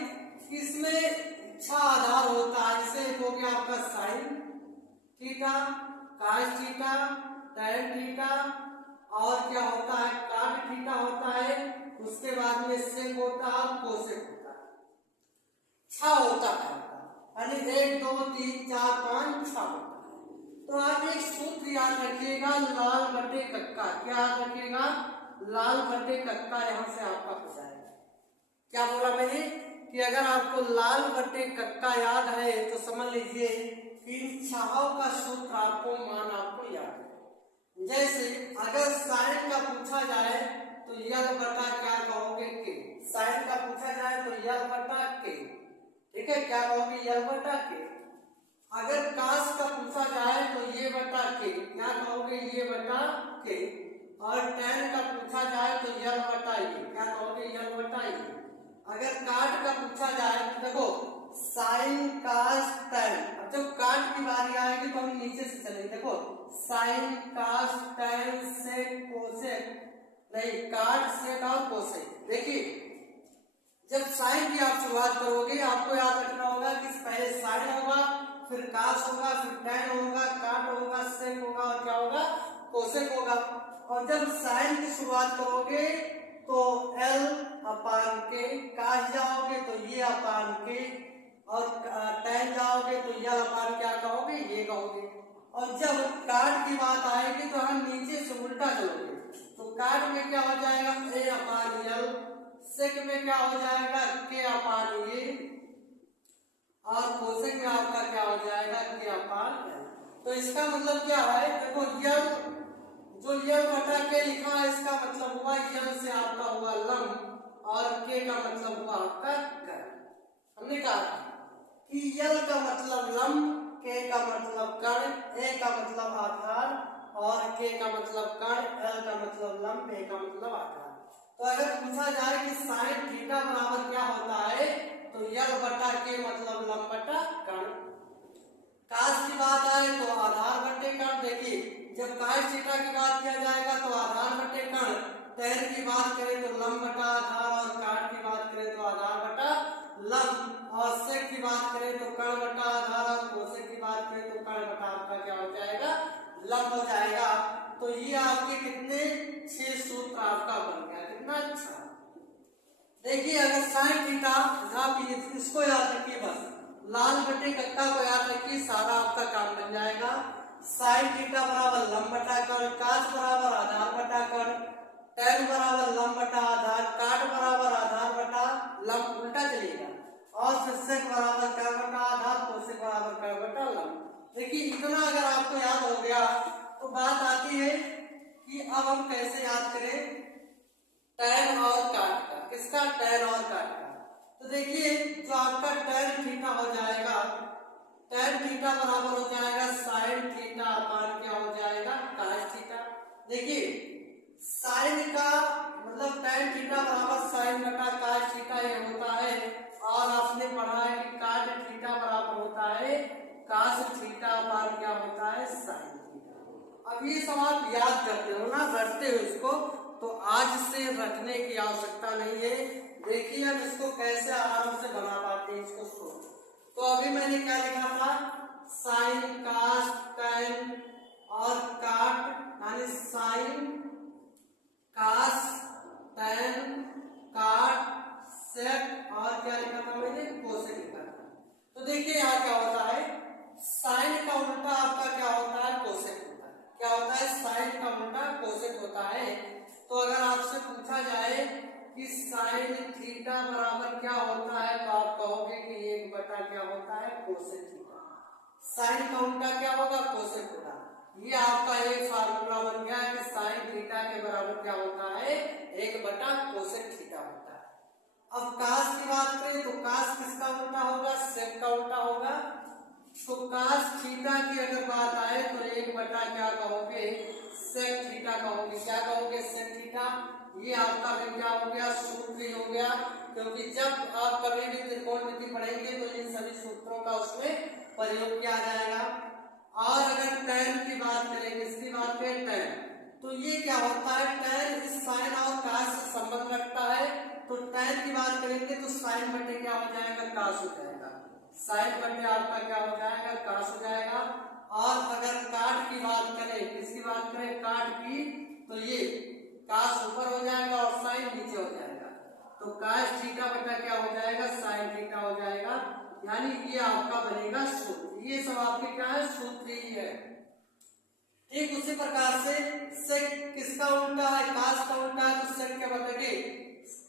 कि इसमें 6 आधार होता है। जैसे हो गया आपका sine theta, cos theta, tan theta, और क्या होता है? cot थीटा होता है। उसके बाद में सेक होता है, कोसेक होता है। 6 होता है आपका, यानी 1 2 3 4 5 6 होता है। तो आप एक सूत्र याद रखिएगा, लाल बटे कक्का। क्या याद रखिएगा? लाल बटे कक्का। यहां से आपका हो जाएगा। क्या बोला मैंने कि अगर आपको लाल बटे कक्का याद है तो समझ लीजिए कि इन छहों का सूत्र आपको मान आपको याद है। जैसे अगर साइन का पूछा जाए तो यल बटा क्या कहोगे? के। साइन का पूछा जाए तो यल बटा के, ठीक है, क्या कहोगे? यल बटा के। अगर कास का पूछा जाए तो ये बटा के, क्या कहोगे? ये बटा के। और tan का पूछा जाए तो यल बटा ये, क्या कहोगे? यल बटा ये। अगर काट का पूछा जाए तो देखो साइन कास tan। अब जब काट की बारी आएगी तो हम नीचे से चलेंगे। देखो साइन कास tan सेक कोसेक, नहीं काट सेक और कोसेक। देखिए जब साइन की आप शुरुआत करोगे आपको याद रखना होगा कि पहले साइन होगा, फिर कास होगा, फिर tan होगा, काट होगा, सेक होगा और क्या होगा? कोसेक होगा। और जब साइन की शुरुआत करोगे तो L अपान के, कास जाओगे तो ये अपान के, और tan जाओगे तो यल अपान क्या कहोगे? ये कहोगे। और जब काट की बात आएगी तो हम नीचे से उल्टा चलोगे, तो काट में क्या हो जाएगा? A अपान यल। सेक में क्या हो जाएगा? के अपान ये। और कोसेक में आपका क्या हो जाएगा? के अपान एल। तो इसका मतलब क्या है? देखो यल, जो यल बटा के लिखा है इसका मतलब हुआ यल से आपका हुआ लंब, और के का मतलब हुआ आपका कर्ण। हमने कहा कि यल का मतलब लंब, के का मतलब कर्ण, ए का मतलब आधार, और के का मतलब कर्ण, एल का मतलब लंब, ए का मतलब आधार। तो अगर पूछा जाए कि साइन थीटा बराबर क्या होता है तो यल बटा के मतलब लंब बटा कर्ण। कास की बात आए तो आधार बटे कर्ण। देखिए जब कास थीटा की बात किया जाएगा तो आधार बटे कर्ण, tan की बात करें तो लंब बटा आधार, और काट की बात करें तो आधार बटा लंब, और सेक की बात करें तो कर्ण बटा आधार, और कोसेक की बात करें तो कर्ण बटा आपका क्या हो जाएगा? लंब हो जाएगा। तो ये आपके कितने 6 सूत्र आपका बन गया। कितना अच्छा। देखिए अगर साइन थीटा, आप इसको याद रखिए, बस लाल बटे कक्का को याद रखिए, सारा आपका काम बन जाएगा। साइन थीटा बराबर लंब बटा कर्ण, कास बराबर आधार बटा कर्ण, tan बराबर लंब बटा आधार, काट बराबर आधार बटा लंब, उल्टा चलेगा, और फिर सेक बराबर कर्ण बटा आधार, कोसेक बराबर कर्ण बटा लंब। देखिए इतना अगर आपको याद हो गया तो बात आती है कि अब हम कैसे याद करें tan और काट का। किसका? tan और काट का। तो देखिए जो आपका tan थीटा हो जाएगा, tan थीटा बराबर हो जाएगा sin थीटा अपान क्या हो जाएगा? cos theta. देखिए sin का मतलब tan थीटा बराबर sin बटा cos थीटा ये होता है, और आपने पढ़ा है कि cot थीटा बराबर होता है cos थीटा अपान क्या होता है? sin theta. अब ये सब आप याद करते हो ना, रटते हो इसको, तो आज से रखने की आवश्यकता नहीं है। देखिए हम इसको कैसे आराम से बना पाते हैं इसको सोच। तो अभी मैंने क्या लिखा था? साइन, कास, tan और काट, यानी साइन, कास, tan, काट, सेक, और क्या लिखा था मैंने? कोसेक लिखा था। तो देखिए यहाँ क्या होता है, साइन का उल्टा आपका क्या होता है? कोसेक होता है। क्या होता है? साइन का उल्टा कोसेक होता है। तो अगर आपसे पूछा जाए कि साइन थीटा बराबर क्या होता है तो आप कहोगे कि 1 बटा क्या होता है? Cosec theta. साइन का उल्टा क्या होगा? कोसेक होगा। ये आपका एक फार्मूला बन गया कि साइन थीटा के बराबर क्या होता है? 1 बटा कोसेक थीटा होता है। अब कास की बात करें तो कास किसका उल्टा होगा? सेक का उल्टा होगा। तो कास थीटा की अगर बात आए तो 1 बटा क्या कहोगे? सेक थीटा कहोगे। क्या कहोगे? Sec theta. ये आपका भी क्या हो गया? सूत्र ही हो गया, क्योंकि जब आप कभी भी त्रिकोणमिति पढ़ेंगे तो इन सभी सूत्रों का उसमें प्रयोग किया जाएगा। और अगर tan की बात करें, किसकी बात करें? tan, तो ये क्या होता है? tan इस साइन और कास से संबंध रखता है, तो tan की बात करेंगे तो साइन बटे क्या हो जाएगा? कास हो जाएगा। साइन बटे आपका क्या हो जाएगा? कास हो जाएगा। और अगर काट की बात करें, किसकी बात करें? काट की, तो ये कास ऊपर हो जाएगा और साइन नीचे हो जाएगा। तो cos थीटा बटा क्या हो जाएगा, sin थीटा हो जाएगा। यानी ये आपका बनेगा सूत्र। ये सब आपके क्या है, सूत्र ही है। ठीक उसी प्रकार से sec किसका उल्टा है, cos का उल्टा है, तो sec के बदले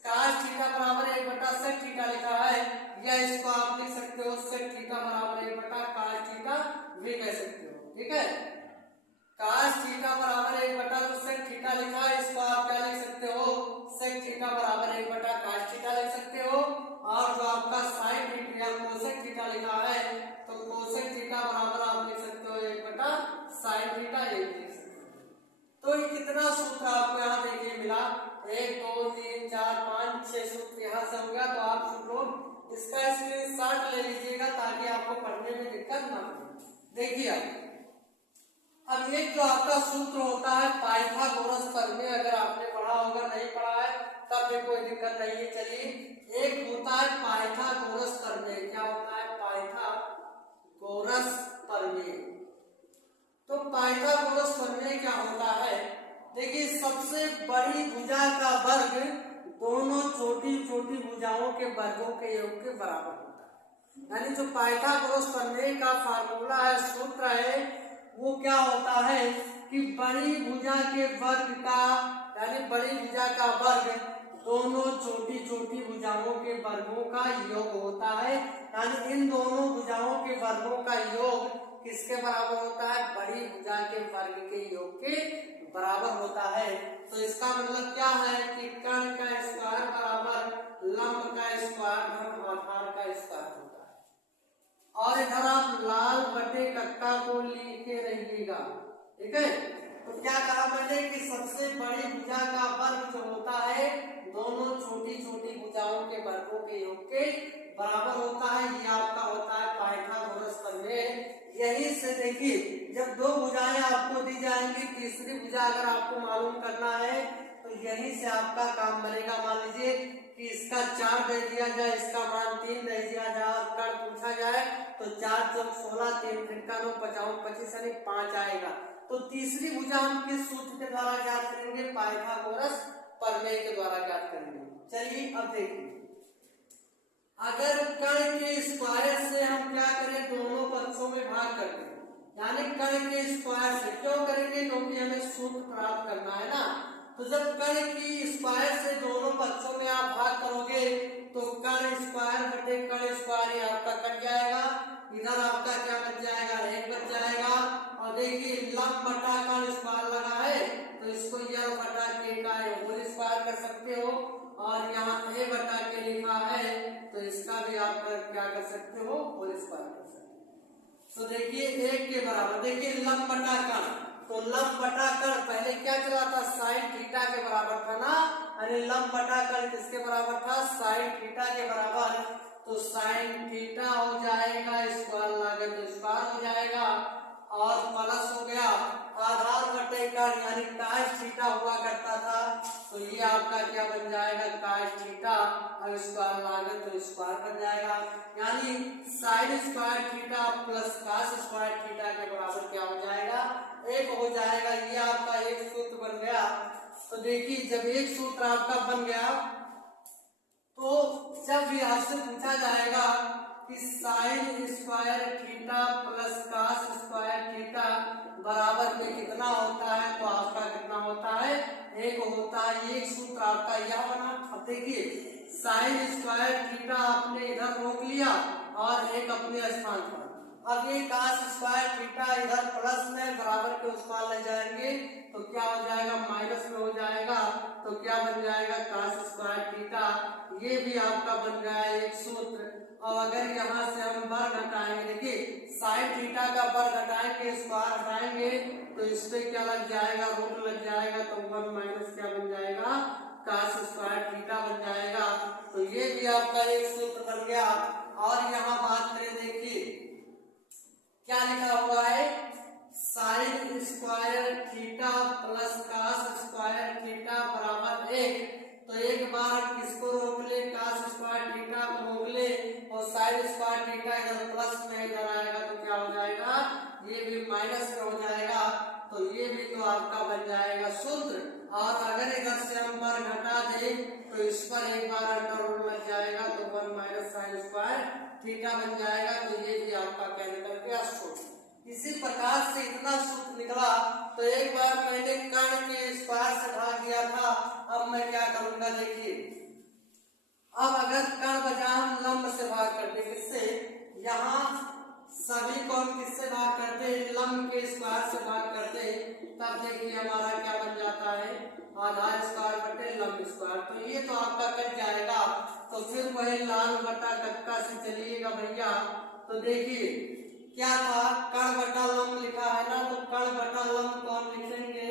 cos थीटा बराबर 1 बटा sec थीटा लिखा है, या इसको आप लिख सकते हो sec थीटा बराबर 1 बटा cos थीटा भी कह सकते हो। ठीक है, cos थीटा बराबर 1 बटा तो sec थीटा लिखा है, इसको आप क्या लिख सकते हो, sec थीटा बराबर 1 बटा cos थीटा लिख सकते हो। और जो आपका sin थीटा या cosec थीटा लिखा है, तो cosec थीटा बराबर आप लिख सकते हो 1 बटा sin थीटा, ये लिख सकते हो। तो ये कितना सूत्र आपको यहाँ देखिए मिला, 1 2 3 4 5 6 सूत्र यहाँ से हो गया। तो आप लोग इसका स्क्रीनशॉट ले लीजिएगा ताकि आपको पढ़ने में दिक्कत ना हो। देखिए अब एक जो आपका सूत्र होता है पाइथागोरस प्रमेय, अगर आपने पढ़ा होगा, नहीं पढ़ा है तब भी कोई दिक्कत नहीं है। चलिए, एक होता है पाइथागोरस प्रमेय। क्या होता है, पाइथागोरस प्रमेय। तो पाइथागोरस प्रमेय क्या होता है, देखिए सबसे बड़ी भुजा का वर्ग दोनों छोटी छोटी भुजाओं के वर्गों के योग के बराबर होता है। यानी जो पाइथागोरस प्रमेय का फार्मूला है, सूत्र है, वो क्या होता है कि बड़ी भुजा के वर्ग का, यानी बड़ी भुजा का वर्ग दोनों छोटी छोटी भुजाओं के वर्गों का योग होता है। यानी इन दोनों भुजाओं के वर्गों का योग किसके बराबर होता है, बड़ी भुजा के वर्ग के योग के बराबर होता है। तो इसका मतलब क्या है कि कर्ण का स्क्वायर बराबर लंब का स्क्वायर धन आधार का स्क्वायर होता है। और इधर आप लाल बटे कक्का को लिखे रहिएगा। ठीक है, तो क्या कहा मैंने कि सबसे बड़ी भुजा का वर्ग जो होता है दोनों छोटी छोटी भुजाओं के वर्गों के योग के बराबर होता है। ये आपका होता है पाइथागोरस प्रमेय। यही से देखिए, जब दो भुजाएं आपको दी जाएंगी, तीसरी भुजा अगर आपको मालूम करना है तो यहीं से आपका काम बनेगा। मान लीजिए कि इसका 4 दे दिया जाए, इसका मान 3 दे दिया जाए, कर्ण पूछा जाए तो 4 चौक 16, 3 फिटका 9 55 25 यानी 5 आएगा। तो तीसरी भुजा हम किस सूत्र के द्वारा ज्ञात करेंगे, पाइथागोरस प्रमेय के द्वारा ज्ञात करेंगे। चलिए अब देखिए, अगर कर्ण के स्क्वायर से हम क्या करें, दोनों पक्षों में भाग कर दें, यानी कर्ण के स्क्वायर से क्यों करेंगे, क्योंकि हमें सूत्र प्राप्त करना है ना। तो जब कर्ण की स्क्वायर से दोनों पक्षों में आप भाग करोगे तो कर्ण स्क्वायर बटे कर्ण स्क्वायर ये आपका कट जाएगा, इधर आपका क्या बच जाएगा, 1 बच जाएगा। और देखिए लंब बटा कर्ण स्क्वायर लगा है तो इसको यल बटा के का होल स्क्वायर कर सकते हो, और यहाँ a बटा के लिखा है तो इसका भी आप क्या कर सकते हो, होल स्क्वायर कर सकते हो। तो देखिए 1 के बराबर, देखिए लंब बटा कर्ण, तो लंब बटा कर्ण पहले क्या चला था, साइन थीटा के बराबर था ना। अरे लंब बटा कर्ण किसके बराबर था, साइन थीटा के बराबर। तो साइन थीटा हो जाएगा स्क्वायर लागे तो स्क्वायर हो जाएगा, और प्लस हो गया आधार बटे कर्ण यानी cos थीटा हुआ करता था, तो ये आपका क्या बन जाएगा, cos थीटा, और स्क्वायर लागे तो स्क्वायर बन जाएगा। यानी sign square theta plus cos square theta के बराबर क्या हो जाएगा, 1 हो जाएगा। ये आपका एक सूत्र बन गया। तो देखिए जब एक सूत्र आपका बन गया तो जब यहाँ से पूछा जाएगा कि sine square theta plus cos square theta बराबर में कितना होता है, तो आपका कितना होता है, 1 होता है। एक सूत्र आपका यह बना। अब देखिए साइन स्क्वायर थीटा आपने इधर रोक लिया और 1 अपने स्थान पर। अब ये cos स्क्वायर थीटा इधर प्लस में बराबर के उस पार ले जाएंगे तो क्या हो जाएगा, माइनस में हो जाएगा, तो क्या बन जाएगा, cos स्क्वायर थीटा। ये भी आपका बन गया एक सूत्र। और अगर यहाँ से हम वर्ग हटाएंगे, देखिए साइन थीटा का वर्ग हटाएंगे, स्क्वायर हटाएंगे तो इस पे क्या लग जाएगा, रूट लग जाएगा, तो 1 माइनस क्या बन जाएगा, cos स्क्वायर थीटा बन जाएगा। तो ये भी आपका एक सूत्र बन गया। और यहाँ बात करें, देखिए क्या लिखा हुआ है, sine square theta plus cos square theta बराबर 1। तो एक बार हम किसको रोक ले, cos स्क्वायर थीटा को रोक ले, और साइन स्क्वायर थीटा इधर प्लस में इधर आएगा तो क्या हो जाएगा, ये भी माइनस में हो जाएगा। तो ये भी तो आपका बन जाएगा सूत्र। और अगर इधर से हम वर्ग हटा दें तो इस पर एक बार अंडर रूट लग जाएगा तो 1 माइनस साइन स्क्वायर थीटा बन जाएगा। तो ये भी आपका कैंसिल कर गया सूत्र। इसी प्रकार से इतना सूत्र निकला। तो एक बार मैंने कर्ण के स्क्वायर से भाग दिया था, अब मैं क्या करूंगा देखिए। अब अगर कर्ण बचा हम लंब से भाग करते, किससे, यहाँ सभी को हम किससे भाग करते, लंब के स्क्वायर से भाग करते, तब देखिए हमारा क्या बन जाता है, आधार स्क्वायर बटे लंब स्क्वायर। तो ये तो आपका कट जाएगा। तो फिर वही लाल बटा कक्का से चलिएगा भैया। तो देखिए क्या था, कर्ण बटा लंब लिखा है ना, तो कर्ण बटा लंब को हम लिखेंगे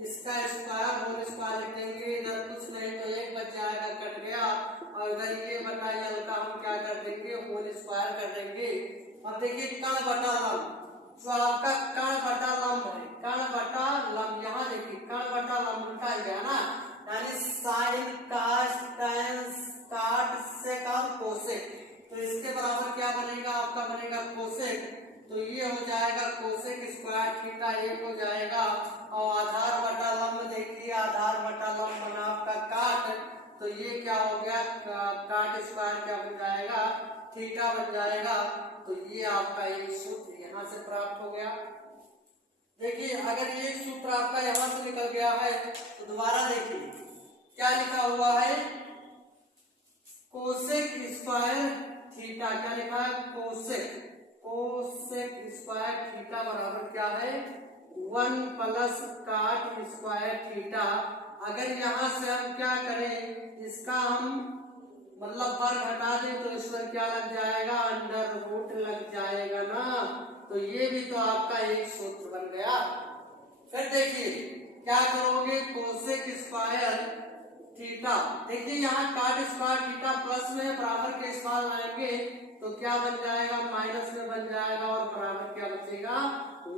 इसका स्क्वायर होल स्क्वायर लिख देंगे। इधर कुछ नहीं तो एक बच जाएगा, कट गया, और इधर ये बटा यल का हम क्या कर देंगे, होल स्क्वायर कर देंगे। अब देखिए कर्ण बटा लंब, जो आपका कर्ण बटा लंब है, कर्ण बटा लंब, यहाँ देखिए कर्ण बटा लंब लिखा गया ना, यानी साइन कास टैन काट सेक और कोसेक। तो इसके बराबर क्या बनेगा, आपका बनेगा कोसेक। तो ये हो जाएगा कोसेक स्क्वायर थीटा, एक हो जाएगा। और आधार बटा लंब देखिए, आधार बटा लंब बना आपका काट, तो ये क्या हो गया, काट स्क्वायर क्या बन जाएगा, थीटा बन जाएगा। तो ये आपका एक सूत्र यहाँ से प्राप्त हो गया। देखिए अगर ये सूत्र आपका यहाँ से निकल गया है तो दोबारा देखिए क्या लिखा हुआ है, कोसेक स्क्वायर थीटा, क्या लिखा है, कोसेक स्क्वायर थीटा बराबर क्या है, 1 प्लस काट स्क्वायर थीटा। अगर यहाँ से हम क्या करें, इसका हम मतलब वर्ग हटा दें तो इसमें क्या लग जाएगा, अंडर रूट लग जाएगा ना। तो ये भी तो आपका एक सूत्र बन गया। फिर देखिए क्या करोगे, कोसेक स्क्वायर थीटा, देखिए यहाँ काट स्क्वायर थीटा प्लस में बराबर के स्क्वायर लाएंगे तो क्या बन जाएगा, माइनस में बन जाएगा, और बराबर क्या बचेगा,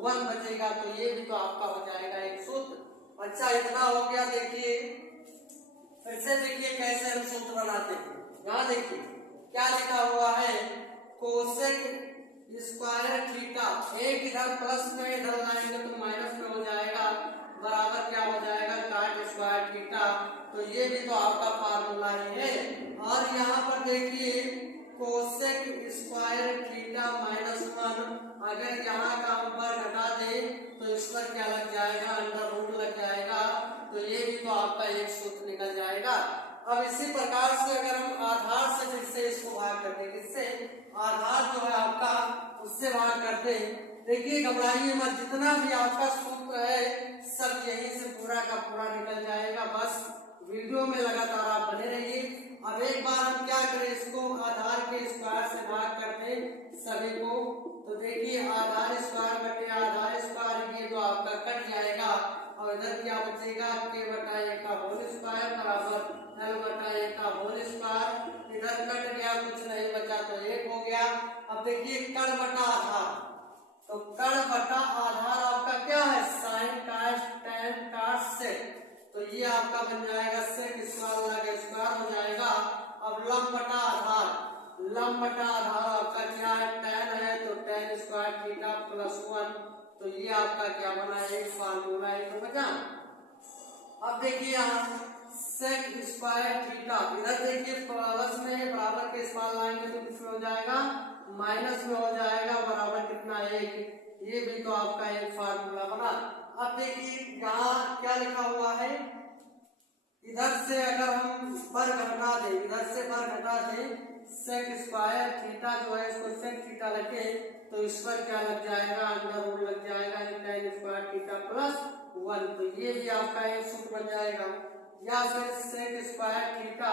1 बचेगा। तो ये भी तो आपका हो जाएगा एक सूत्र। अच्छा इतना हो गया। देखिए फिर से देखिए कैसे हम सूत्र बनाते हैं। यहाँ देखिए क्या लिखा हुआ है, कोसेक स्क्वायर थीटा, एक इधर प्लस में इधर लाएंगे तो माइनस में हो जाएगा, बराबर क्या हो जाएगा, काट स्क्वायर थीटा। तो ये भी तो आपका फार्मूला ही है। और यहाँ पर देखिए कोसेक स्क्वायर थीटा माइनस 1, अगर यहाँ का हम वर्ग हटा दे तो इस पर क्या लग जाएगा, अंडर रूट लग जाएगा। तो ये भी तो आपका एक सूत्र निकल जाएगा। अब इसी प्रकार से अगर हम आधार से फिर से इसको भाग करते हैं, किससे, आधार जो है आपका उससे भाग करते हैं। देखिए घबराइए मत, जितना भी आपका सूत्र है सब यहीं से पूरा का पूरा निकल जाएगा। बस वीडियो में लगातार आप बने रहिए। अब एक बार हम क्या करें, इसको आधार के स्क्वायर से भाग करते सभी को। तो देखिए आधार स्क्वायर बटे आधार स्क्वायर, ये तो आपका कट जाएगा, और इधर क्या बचेगा, के बटा ए का होल स्क्वायर बराबर एल बटा ए का होल स्क्वायर। इधर कट गया, कुछ नहीं बचा तो एक हो गया। अब देखिए कर्ण बटा आधार, तो कर्ण बटा आधार आपका क्या है, साइन कास टैन काट सेक। तो ये आपका बन जाएगा सेक स्क्वायर लगा स्क्वायर हो जाएगा। अब लंब बटा आधार, लंब बटा आधार आपका क्या है, टैन है, तो टैन स्क्वायर थीटा प्लस 1। तो ये आपका क्या बना, एक फार्मूला है तो बचा। अब देखिए यहाँ सेक स्क्वायर थीटा, इधर देखिए प्लस में बराबर के स्क्वायर लाएंगे तो किसमें हो जाएगा, माइनस में हो जाएगा, बराबर कितना, 1। ये भी तो आपका एक फार्मूला बना। अब देखिए यहाँ क्या लिखा हुआ है, इधर से अगर हम वर्ग हटा दें, इधर से वर्ग हटा दें, सेक स्क्वायर थीटा जो है इसको सेक थीटा रखे तो इस पर क्या लग जाएगा, अंडर रूट लग जाएगा, टैन स्क्वायर थीटा प्लस 1। तो ये भी आपका एक सूत्र बन जाएगा। या फिर सेक स्क्वायर थीटा,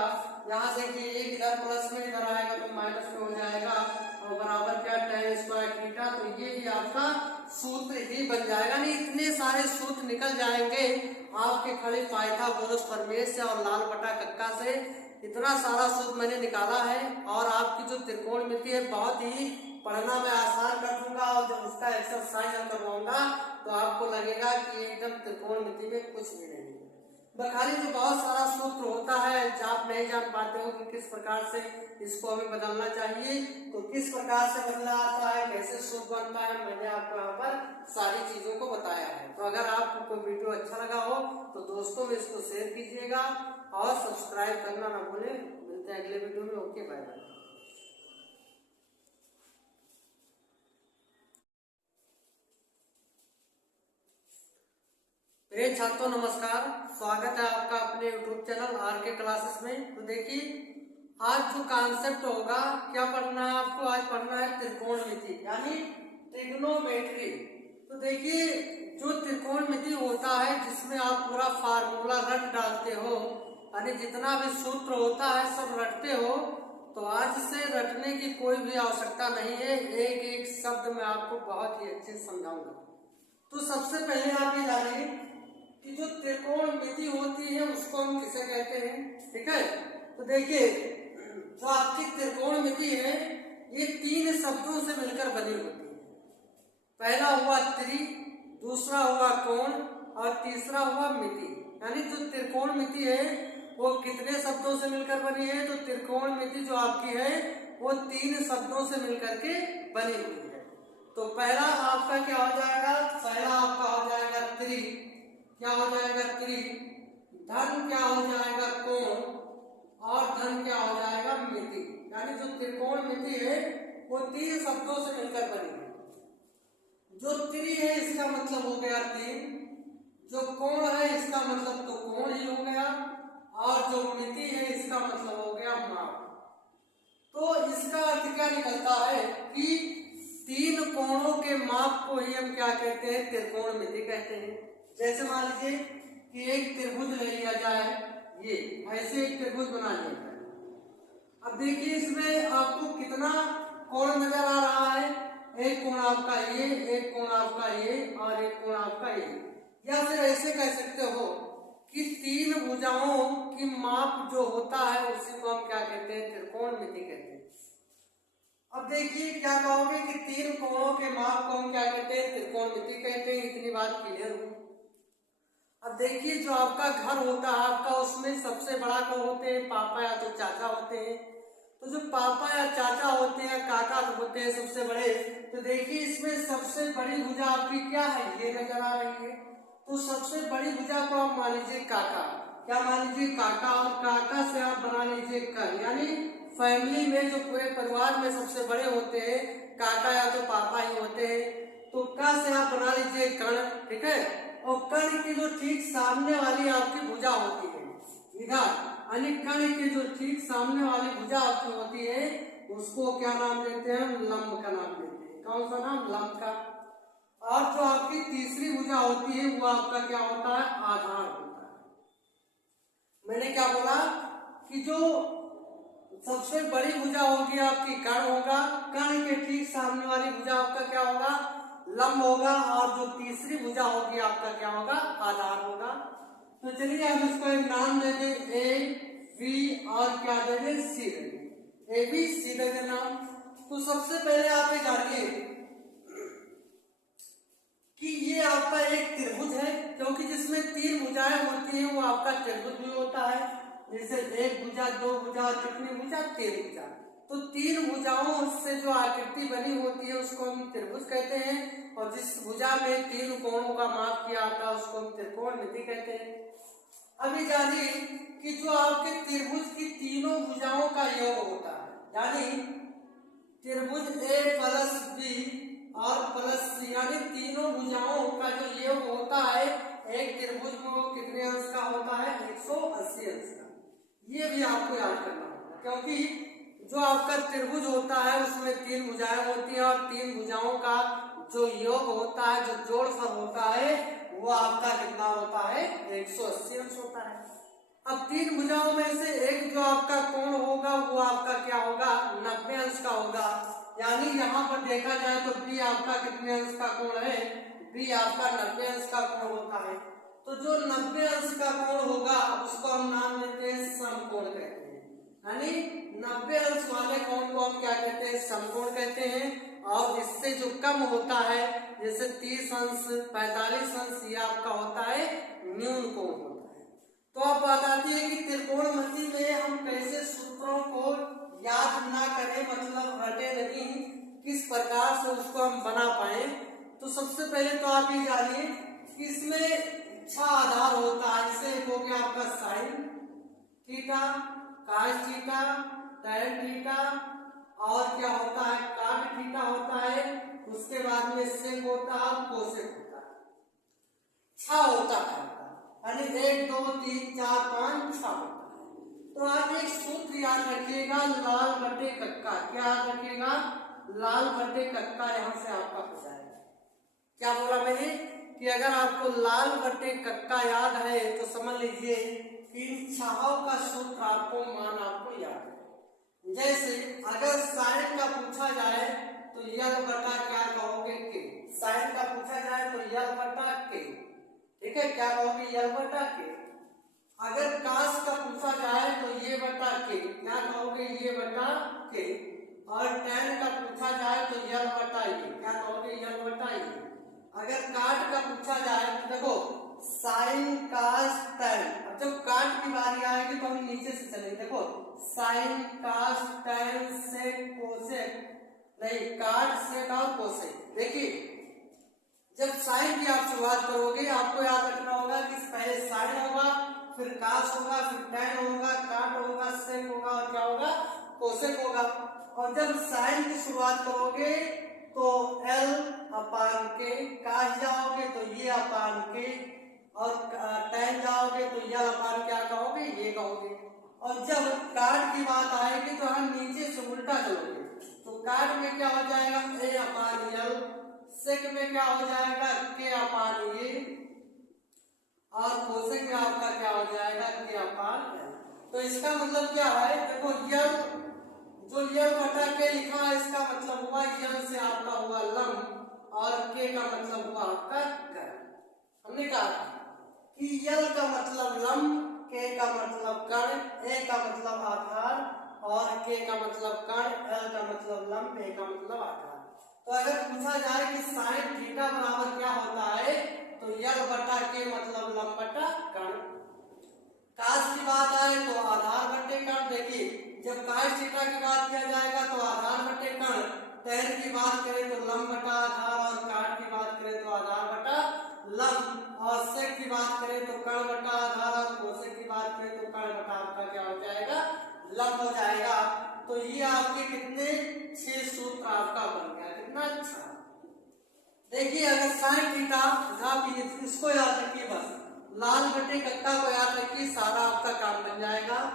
यहाँ देखिए एक इधर प्लस में इधर आएगा तो माइनस में हो जाएगा, और बराबर क्या, टैन स्क्वायर थीटा। तो ये भी आपका सूत्र ही बन जाएगा। नहीं इतने सारे सूत्र निकल जाएंगे आपके खड़े पाइथागोरस प्रमेय से और लाल बटा कक्का से। इतना सारा सूत्र मैंने निकाला है, और आपकी जो त्रिकोणमिति है बहुत ही पढ़ना मैं आसान कर दूंगा, और जब उसका एक्सरसाइज हम करवाऊंगा तो आपको लगेगा कि एकदम त्रिकोणमिति में कुछ भी नहीं है। खाली जो बहुत सारा सूत्र होता है, आप नहीं जान पाते हो कि किस प्रकार से इसको हमें बदलना चाहिए, तो किस प्रकार से बदलना आता है, कैसे सूत्र बनता है, मैंने आपको यहाँ पर सारी चीजों को बताया है। तो अगर आपको वीडियो अच्छा लगा हो तो दोस्तों में इसको शेयर कीजिएगा और सब्सक्राइब करना ना भूलें। मिलते हैं अगले वीडियो में। Okay, bye bye. मेरे छात्रों नमस्कार, स्वागत है आपका अपने YouTube चैनल आरके क्लासेस में। तो देखिए, आज जो कॉन्सेप्ट होगा, क्या पढ़ना है आपको? आज पढ़ना है त्रिकोणमिति यानी ट्रिग्नोमेट्री। तो देखिए, जो त्रिकोणमिति होता है जिसमें आप पूरा फार्मूला रट डालते हो, यानी जितना भी सूत्र होता है सब रटते हो, तो आज से रटने की कोई भी आवश्यकता नहीं है। एक एक शब्द मैं आपको बहुत ही अच्छे से समझाऊंगा। तो सबसे पहले आप ये जानिए कि जो त्रिकोणमिति होती है उसको हम किसे कहते हैं, ठीक है? तो देखिए, जो आपकी त्रिकोणमिति है ये 3 शब्दों से मिलकर बनी होती है। पहला हुआ त्रि, दूसरा हुआ कोण और तीसरा हुआ मिति। यानी जो त्रिकोणमिति है वो कितने शब्दों से मिलकर बनी है? तो त्रिकोणमिति जो आपकी है वो 3 शब्दों से मिलकर के बनी हुई है। तो पहला आपका क्या हो जाएगा? पहला आपका हो जाएगा त्रि। क्या हो जाएगा? त्रि। धन क्या हो जाएगा? कोण। और धन क्या हो जाएगा? मिति। यानी जो त्रिकोणमिति है वो 3 शब्दों से मिलकर बनी है। जो त्रि है इसका मतलब हो गया 3, जो कोण है इसका मतलब तो कोण ही हो गया, और जो मिति है इसका मतलब हो गया माप। तो इसका अर्थ क्या निकलता है कि 3 कोणों के माप को ही हम क्या कहते हैं? त्रिकोणमिति कहते हैं। जैसे मान लीजिए कि एक त्रिभुज ले लिया जाए, ये ऐसे एक त्रिभुज बना लिया जाए। अब देखिए इसमें आपको कितना कोण नजर आ रहा है? एक कोण आपका ये, एक कोण आपका ये और एक कोण आपका ये। या फिर ऐसे कह सकते हो कि 3 भुजाओं की माप जो होता है उसी को हम क्या कहते हैं? त्रिकोणमिति कहते हैं। अब देखिए क्या कहोगे कि 3 कोणों के माप को हम क्या कहते हैं? त्रिकोणमिति कहते हैं। इतनी बात क्लियर हुई। अब देखिए, जो आपका घर होता है आपका, उसमें सबसे बड़ा कौन होते हैं? पापा या तो चाचा होते हैं। तो जो पापा या चाचा होते हैं, काका होते हैं सबसे बड़े, तो देखिए इसमें सबसे बड़ी भुजा आपकी क्या है? ये नजर आ रही है। तो सबसे बड़ी भुजा को आप मान लीजिए काका। क्या मान लीजिए? काका। और काका से आप बना लीजिए कर। यानी फैमिली में जो पूरे परिवार में सबसे बड़े होते हैं काका या तो पापा ही होते हैं। तो का से आप बना लीजिए कर्ण, ठीक है? और कर्ण की जो ठीक सामने वाली आपकी भुजा होती है इधर, यानी कर्ण की जो ठीक सामने वाली भुजा आपकी होती है उसको क्या नाम देते हैं? लंब का नाम देते हैं। कौन सा नाम? लंब का। और जो आपकी तीसरी भुजा होती है वो आपका क्या होता है? आधार होता है। मैंने क्या बोला कि जो सबसे बड़ी भुजा होगी आपकी कर्ण होगा, कर्ण के ठीक सामने वाली भुजा आपका क्या होगा? लंब होगा, और जो तीसरी भुजा होगी आपका क्या होगा? आधार होगा। तो चलिए हम इसको एक नाम दे दें, ए बी और क्या दे दें? सी दे दें। ए बी सी दे दें नाम। तो सबसे पहले आप ये जानिए कि ये आपका एक त्रिभुज है, क्योंकि जिसमें 3 भुजाएं होती हैं वो आपका त्रिभुज भी होता है। जैसे 1 भुजा, 2 भुजा, कितनी भुजा? 3 भुजा। तो 3 भुजाओं से जो आकृति बनी होती है उसको हम त्रिभुज कहते हैं, और जिस भुजा में 3 कोणों का माप किया आता है उसको हम त्रिकोणमिति कहते हैं। अभी जानिए कि जो आपके त्रिभुज की तीनों भुजाओं का योग होता है, यानी त्रिभुज ए प्लस बी और प्लस सी, यानी तीनों भुजाओं का जो योग होता है एक त्रिभुज को कितने अंश का होता है? 180 अंश का। ये भी आपको याद करना होगा, क्योंकि जो आपका त्रिभुज होता है उसमें 3 भुजाएं होती हैं, और 3 भुजाओं का जो योग होता है, जो जोड़फल होता है, वो आपका कितना होता है? 180 अंश होता है। अब 3 भुजाओं में से एक जो आपका कोण होगा वो आपका क्या होगा? 90 अंश का होगा। यानी यहाँ पर देखा जाए तो बी आपका कितने अंश का कोण है? बी आपका 90 अंश का कोण होता है। तो जो 90 अंश का कोण होगा उसको हम नाम देते हैं समकोण कहते हैं। यानी 90 अंश वाले कोण को हम क्या कहते हैं? समकोण कहते हैं। और इससे जो कम होता है, जैसे 30 अंश, 45 अंश, ये आपका होता है न्यून कोण होता है। त्रिकोणमिति में हम कैसे सूत्रों को याद ना करें, मतलब रटे नहीं, किस प्रकार से उसको हम बना पाए। तो सबसे पहले तो आप ये जानिए कि इसमें इच्छा आधार होता है। इसे हो गया आपका sine theta, cos theta, tan theta और क्या होता है काट थीटा होता है। उसके बाद में सेक होता है, कोसेक होता है, छा होता है, यानी 1 2 3 4 5 6 होता है। तो आप एक सूत्र याद रखिएगा, लाल बटे कक्का। क्या याद रखिएगा? लाल बटे कक्का। यहां से आपका हो जाएगा। क्या बोला मैंने कि अगर आपको लाल बटे कक्का याद है तो समझ लीजिए कि इन छाओं का सूत्र आपको मान आपको याद है। जैसे अगर साइन का पूछा जाए तो यल बटा क्या कहोगे के। साइन का पूछा जाए तो यल बटा के, ठीक है, क्या कहोगे यल बटा के। अगर कास का पूछा जाए तो ये बटा के, क्या कहोगे ये बटा के। और टैन का पूछा जाए तो यल बटा ये, क्या कहोगे यल बटा ये। अगर काट का पूछा जाए तो देखो साइन कास टैन। अब जब काट की बारी आएगी तो हम नीचे से चलेंगे। देखो साइन कास टैन सेक कोसेक, नहीं काट सेक और कोसेक। देखिए जब साइन की आप शुरुआत करोगे आपको याद रखना होगा कि पहले साइन होगा, फिर कास होगा, फिर टैन होगा, काट होगा, सेक होगा और क्या होगा कोसेक होगा। और जब साइन की शुरुआत करोगे तो एल अपान के, कास जाओगे तो ये अपान के, और टैन जाओगे तो यल अपान क्या कहोगे ये कहोगे। और जब काट की बात आएगी तो हम नीचे से उल्टा चलोगे। तो काट में क्या हो जाएगा ए अपान यल, सेक में क्या हो जाएगा के अपान ये, और कोसेक में आपका क्या हो जाएगा के अपान एल। तो इसका मतलब क्या है, देखो यल जो यल बटा के लिखा है इसका मतलब हुआ यल से आपका हुआ लंब और के का मतलब हुआ आपका कर। हमने कहा कि यल का मतलब लंब, के का मतलब कण, ए का मतलब आधार और के का मतलब कण, एल का मतलब लंब, ए का मतलब आधार। तो अगर पूछा जाए कि साइन थीटा बराबर क्या होता है तो यल बटा के मतलब लंब बटा कण। कास की बात आए तो आधार बटे कण। देखिए जब कास थीटा की बात किया जाएगा तो आधार बटे कण, टैन की बात करें तो लंब बटा आधार, और काट की बात करें तो आधार बटा लंब, और सेक की बात करें तो कण बटा आधार, और कोसेक की बात करें तो कण बटा आपका क्या हो जाएगा लंब हो जाएगा। तो ये आपके कितने 6 सूत्र आपका बन गया। कितना अच्छा। देखिए अगर साइन थीटा, आप इसको याद रखिए, बस लाल बटे कक्का को याद रखिए, सारा आपका काम बन जाएगा।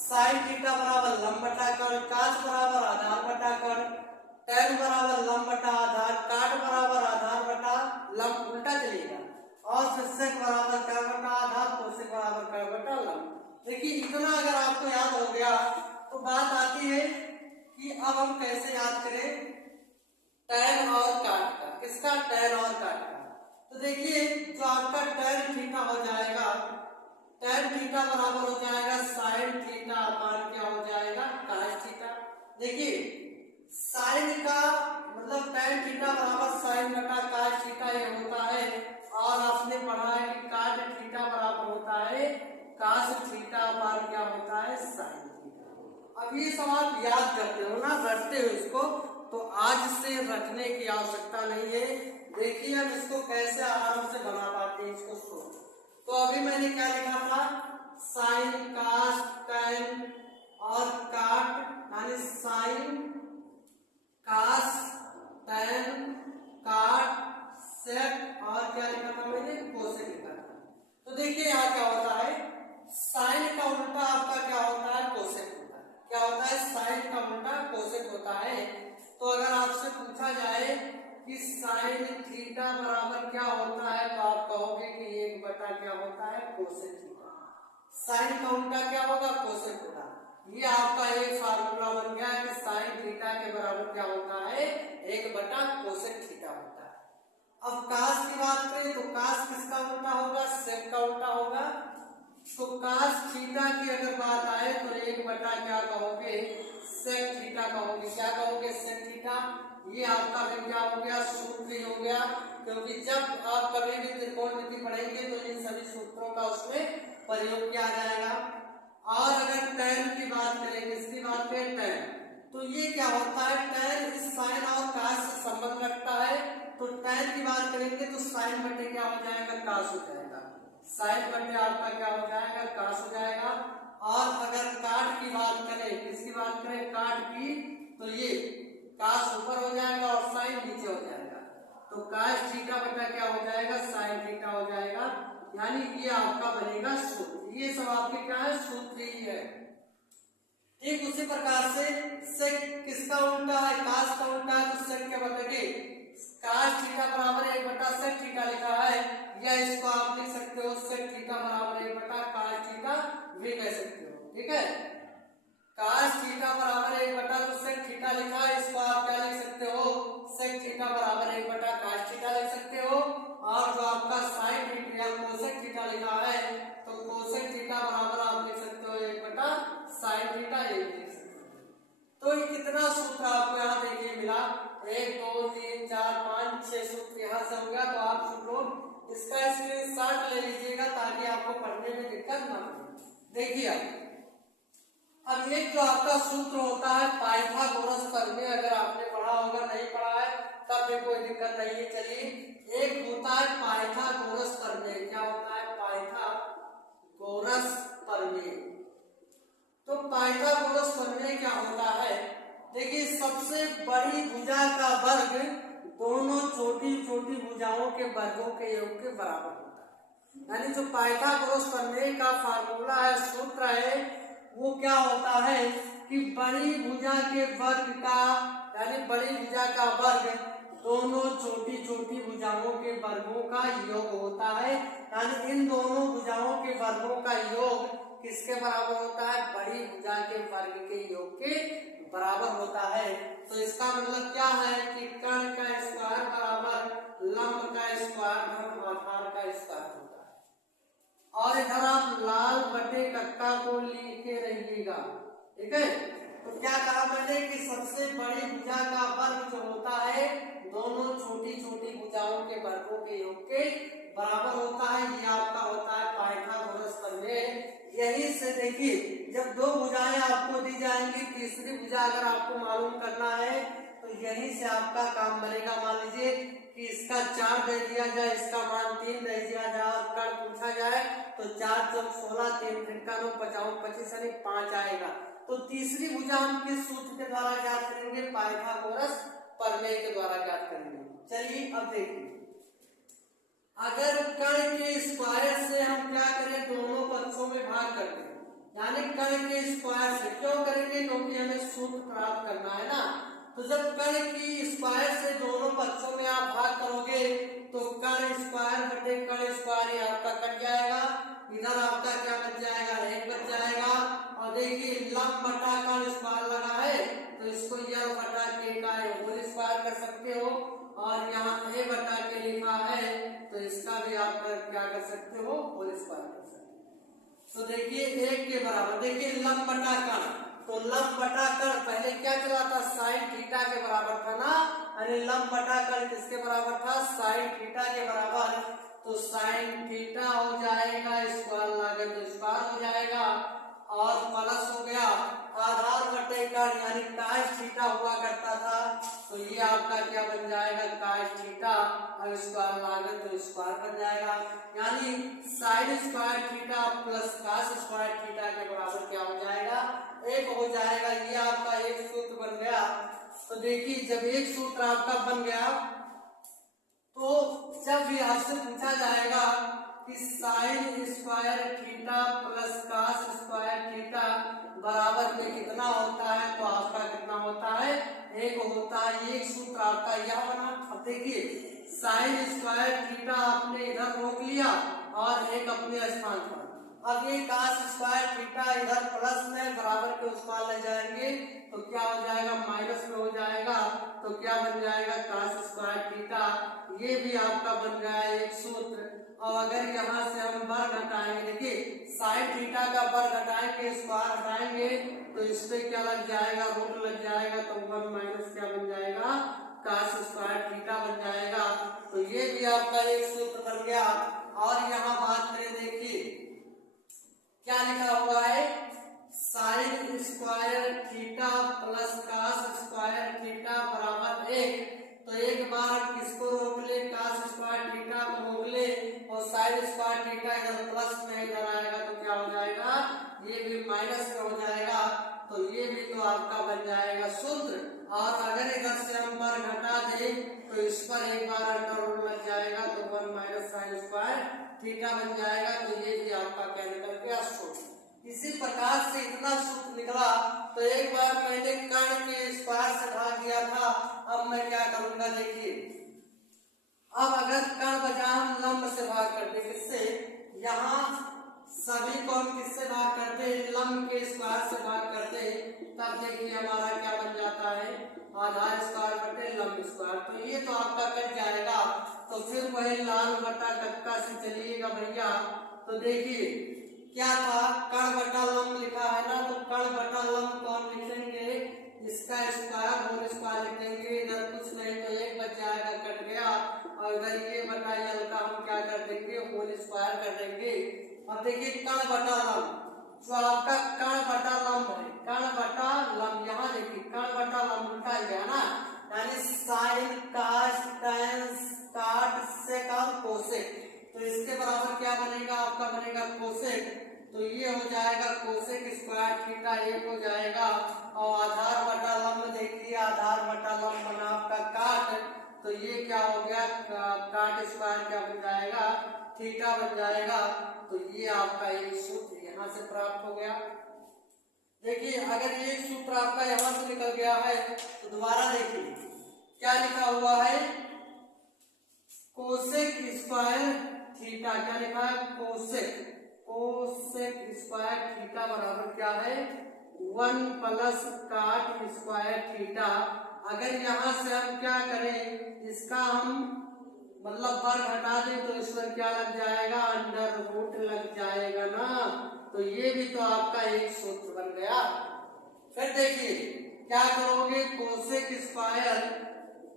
साइन थीटा बराबर लंब बटा कण, कास बराबर आधार बटा कण, टैन बराबर लंब बटा आधार, काट बराबर आधार बटा लंब, उल्टा चलेगा, और फिर सेक बराबर कण बटा आधार, कोसेक बराबर कण बटा लंब। देखिए इतना अगर आपको याद हो गया तो बात आती है कि अब हम कैसे याद करें टैन और काट का। किसका? टैन और काट का। तो देखिए जो आपका टैन थीटा हो जाएगा, टैन थीटा बराबर हो जाएगा साइन थीटा अपान क्या हो जाएगा कास थीटा। देखिए साइन का मतलब टैन थीटा बराबर साइन बटा कास थीटा ये होता है, और आपने पढ़ा है कि काट थीटा बराबर होता है कास थीटा अपान क्या होता है साइन थीटा। अब ये सब आप याद करते हो ना, रटते हो इसको, तो आज से रखने की आवश्यकता नहीं है। देखिए हम इसको कैसे आराम से बना पाते हैं इसको सोच। तो अभी मैंने क्या लिखा था साइन कास टैन और काट, यानी साइन कास टैन काट सेक, और क्या लिखा था मैंने कोसेक लिखा था। तो देखिए यहाँ क्या होता है, साइन का उल्टा आपका क्या होता है कोसेक होता है। क्या होता है? साइन का उल्टा कोसेक होता है। तो अगर आपसे पूछा जाए कि साइन थीटा बराबर क्या होता है तो आप कहोगे कि 1 बटा क्या होता है कोसेक थीटा। साइन का उल्टा क्या होगा कोसेक होगा। ये आपका एक फार्मूला बन गया कि साइन थीटा के बराबर क्या होता है 1 बटा कोसेक थीटा होता है। अब कास की बात करें तो कास किसका उल्टा होगा? सेक का उल्टा होगा। तो कास थीटा की अगर बात आए तो 1 बटा क्या कहोगे सेक थीटा कहोगे। क्या कहोगे? Sec theta. ये आपका भी क्या हो गया सूत्र ही हो गया, क्योंकि जब आप कभी भी त्रिकोणमिति पढ़ेंगे तो इन सभी सूत्रों का उसमें प्रयोग किया जाएगा। और अगर tan की बात करें, किसकी बात करें, tan, तो ये क्या होता है, tan इस sin और cos से संबंध रखता है। तो tan की बात करेंगे तो sin बटे क्या हो जाएगा, cos हो जाएगा, sin बटे आपका क्या हो जाएगा, cos हो जाएगा। और अगर काट की बात करें, किसकी बात करें, काट की, तो ये cos ऊपर हो जाएगा और sin नीचे हो जाएगा, तो cos थीटा बटा क्या हो जाएगा, sin थीटा हो जाएगा। यानी ये आपका बनेगा सूत्र। ये सब आपके क्या है, सूत्र ही है। ठीक उसी प्रकार से sec किसका उल्टा है, cos का उल्टा है, तो sec क्या बताइए, cos थीटा बराबर 1 बटा sec थीटा लिखा है, या इसको आप लिख सकते हो sec थीटा बराबर 1 बटा cos थीटा भी कह सकते हो। ठीक है, cos थीटा बराबर 1 बटा तो sec थीटा लिखा है, इसको आप क्या लिख सकते हो, sec थीटा बराबर 1 बटा cos थीटा लिख सकते हो। और जो आपका sin थीटा या cosec थीटा लिखा है, तो cosec थीटा बराबर आप लिख सकते हो 1 बटा sin थीटा, ये लिख सकते हो। तो ये कितना सूत्र आपको यहाँ देखिए मिला, 1 2 3 4 5 6 सूत्र यहाँ से हो गया। तो आप लोग इसका स्क्रीनशॉट ले लीजिएगा ताकि आपको पढ़ने में दिक्कत ना हो। देखिए अब एक जो आपका सूत्र होता है पाइथागोरस प्रमेय, अगर आपने पढ़ा होगा, नहीं पढ़ा है तब भी कोई दिक्कत नहीं है। चलिए, एक होता है पाइथागोरस प्रमेय। क्या होता है, पाइथागोरस प्रमेय। तो पाइथागोरस प्रमेय क्या होता है, देखिए सबसे बड़ी भुजा का वर्ग दोनों छोटी छोटी भुजाओं के वर्गों के योग के बराबर होता है। यानी जो पाइथागोरस प्रमेय का फार्मूला है, सूत्र है, वो क्या होता है कि बड़ी भुजा के वर्ग का, यानी बड़ी भुजा का वर्ग दोनों छोटी छोटी भुजाओं के वर्गों का योग होता है। यानी इन दोनों भुजाओं के वर्गों का योग किसके बराबर होता है, बड़ी भुजा के वर्ग के योग के बराबर होता है। तो इसका मतलब क्या है कि कर्ण का स्क्वायर बराबर लंब का स्क्वायर धन आधार का स्क्वायर होता है। और इधर आप लाल बटे कक्का को लिखे रहिएगा। ठीक है, तो क्या कहा मैंने कि सबसे बड़ी भुजा का वर्ग जो होता है दोनों छोटी छोटी भुजाओं के वर्गों के योग के बराबर होता है। ये आपका होता है पाइथागोरस प्रमेय। यही से देखिए, जब दो भुजाएं आपको दी जाएंगी, तीसरी भुजा अगर आपको मालूम करना है तो यही से आपका काम बनेगा। मान लीजिए कि इसका 4 दे दिया जाए, इसका मान 3 दे दिया जाए, कर्ण पूछा जाए तो 4 चौक 16, 3 तिनका 9, 55 25 यानी 5 आएगा। तो तीसरी भुजा हम किस सूत्र के द्वारा ज्ञात करेंगे, पाइथागोरस प्रमेय के द्वारा ज्ञात करेंगे। चलिए अब देखिए, अगर कर्ण के स्क्वायर से हम क्या करें, दोनों पक्षों में भाग कर दें, यानी कर्ण के स्क्वायर से क्यों करेंगे, क्योंकि हमें सूत्र प्राप्त करना है ना। तो जब कर्ण की स्क्वायर से दोनों पक्षों में आप भाग करोगे तो कर्ण स्क्वायर बटे कर्ण स्क्वायर आपका कट जाएगा, इधर आपका क्या बच जाएगा, 1 बच जाएगा। और देखिए लंब बटा कर्ण स्क्वायर लगा है तो इसको यल बटा के का होल स्क्वायर कर सकते हो, और यहाँ a बटा के लिखा है तो इसका भी आप क्या कर सकते हो, होल स्क्वायर कर सकते हो। तो देखिए 1 के बराबर, देखिए लंब बटा कर्ण, तो लंब बटा कर्ण पहले क्या चला था, साइन थीटा के बराबर था ना। अरे लंब बटा कर्ण किसके बराबर था, साइन थीटा के बराबर। तो साइन थीटा हो जाएगा, स्क्वायर लागे तो स्क्वायर हो जाएगा, और प्लस हो गया आधार बटे कर्ण यानी cos थीटा हुआ करता था, तो ये आपका क्या बन जाएगा, cos थीटा, और स्क्वायर लागे तो स्क्वायर बन जाएगा। यानी sign square theta plus cos square theta के बराबर क्या हो जाएगा, 1 हो जाएगा। ये आपका एक सूत्र बन गया। तो देखिए जब एक सूत्र आपका बन गया तो जब भी आपसे पूछा जाएगा कि sine square theta plus cos square theta बराबर में कितना होता है, तो आपका कितना होता है, 1 होता है। एक सूत्र आपका यह बना। अब देखिए साइन स्क्वायर थीटा आपने इधर रोक लिया और 1 अपने स्थान पर। अब ये cos स्क्वायर थीटा इधर प्लस में बराबर के उस पार ले जाएंगे तो क्या हो जाएगा, माइनस में हो जाएगा, तो क्या बन जाएगा, cos स्क्वायर थीटा। ये भी आपका बन गया एक सूत्र। और अगर यहाँ से हम वर्ग हटाएंगे, देखिए साइन थीटा का वर्ग हटाएंगे, स्क्वायर हटाएंगे तो इस पे क्या लग जाएगा, रूट लग जाएगा, तो 1 माइनस क्या बन जाएगा, cos स्क्वायर थीटा बन जाएगा। तो ये भी आपका एक सूत्र बन गया। और यहाँ बात करें, देखिए क्या लिखा हुआ है, थीटा इधर प्लस में इधर आएगा तो क्या हो जाएगा, ये भी माइनस में हो जाएगा, तो ये भी तो आपका बन जाएगा सूत्र। और अगर इधर से हम पर घटा दें तो इस पर एक बार अंडर रूट लग जाएगा तो 1 माइनस साइन स्क्वायर थीटा बन जाएगा, तो ये भी आपका क्या निकल गया सूत्र। इसी प्रकार से इतना सूत्र निकला, तो एक बार मैंने कर्ण के स्क्वायर से भाग दिया था, अब मैं क्या करूंगा देखिए, अब अगर कर्ण बचा हम लंब से भाग करते, किससे, यहाँ सभी को हम किससे भाग करते हैं, लंब के स्क्वायर से भाग करते हैं, तब देखिए हमारा क्या बन जाता है, आधार स्क्वायर बटे लंब स्क्वायर, तो ये तो आपका कट जाएगा। तो फिर वही लाल बटा कक्का से चलिएगा भैया, तो देखिए क्या था, कर्ण बटा लंब लिखा है ना, तो कर्ण बटा लंब कौन लिखेंगे, इसका स्क्वायर होल स्क्वायर लिखेंगे, इधर कुछ नहीं तो एक बच जाएगा, कट गया, और इधर ये बटा यल का हम क्या कर देंगे, होल स्क्वायर कर देंगे। अब देखिए कर्ण बटा लंब, जो आपका कर्ण बटा लंब है, कर्ण बटा लंब, यहाँ देखिए कर्ण बटा लंब उल्टा ही गया ना, यानी साइन कास टैन काट सेक और कोसेक, तो इसके बराबर क्या बनेगा, आपका बनेगा कोसेक, तो ये हो जाएगा कोसेक स्क्वायर थीटा, एक हो जाएगा, और आधार बटा लंब देखिए, आधार बटा लंब बना आपका काट, तो ये क्या हो गया, काट स्क्वायर क्या बन जाएगा, थीटा बन जाएगा, तो ये आपका एक सूत्र यहाँ से प्राप्त हो गया। देखिए अगर ये सूत्र आपका यहाँ से निकल गया है, तो दोबारा देखिए क्या लिखा हुआ है, कोसेक स्क्वायर थीटा, क्या लिखा है, कोसेक स्क्वायर थीटा बराबर क्या है, 1 प्लस काट स्क्वायर थीटा। अगर यहाँ से हम क्या करें, इसका हम मतलब वर्ग हटा दें तो इस पर क्या लग जाएगा, अंडर रूट लग जाएगा ना, तो ये भी तो आपका एक सूत्र बन गया। फिर देखिए क्या करोगे, कोसेक स्क्वायर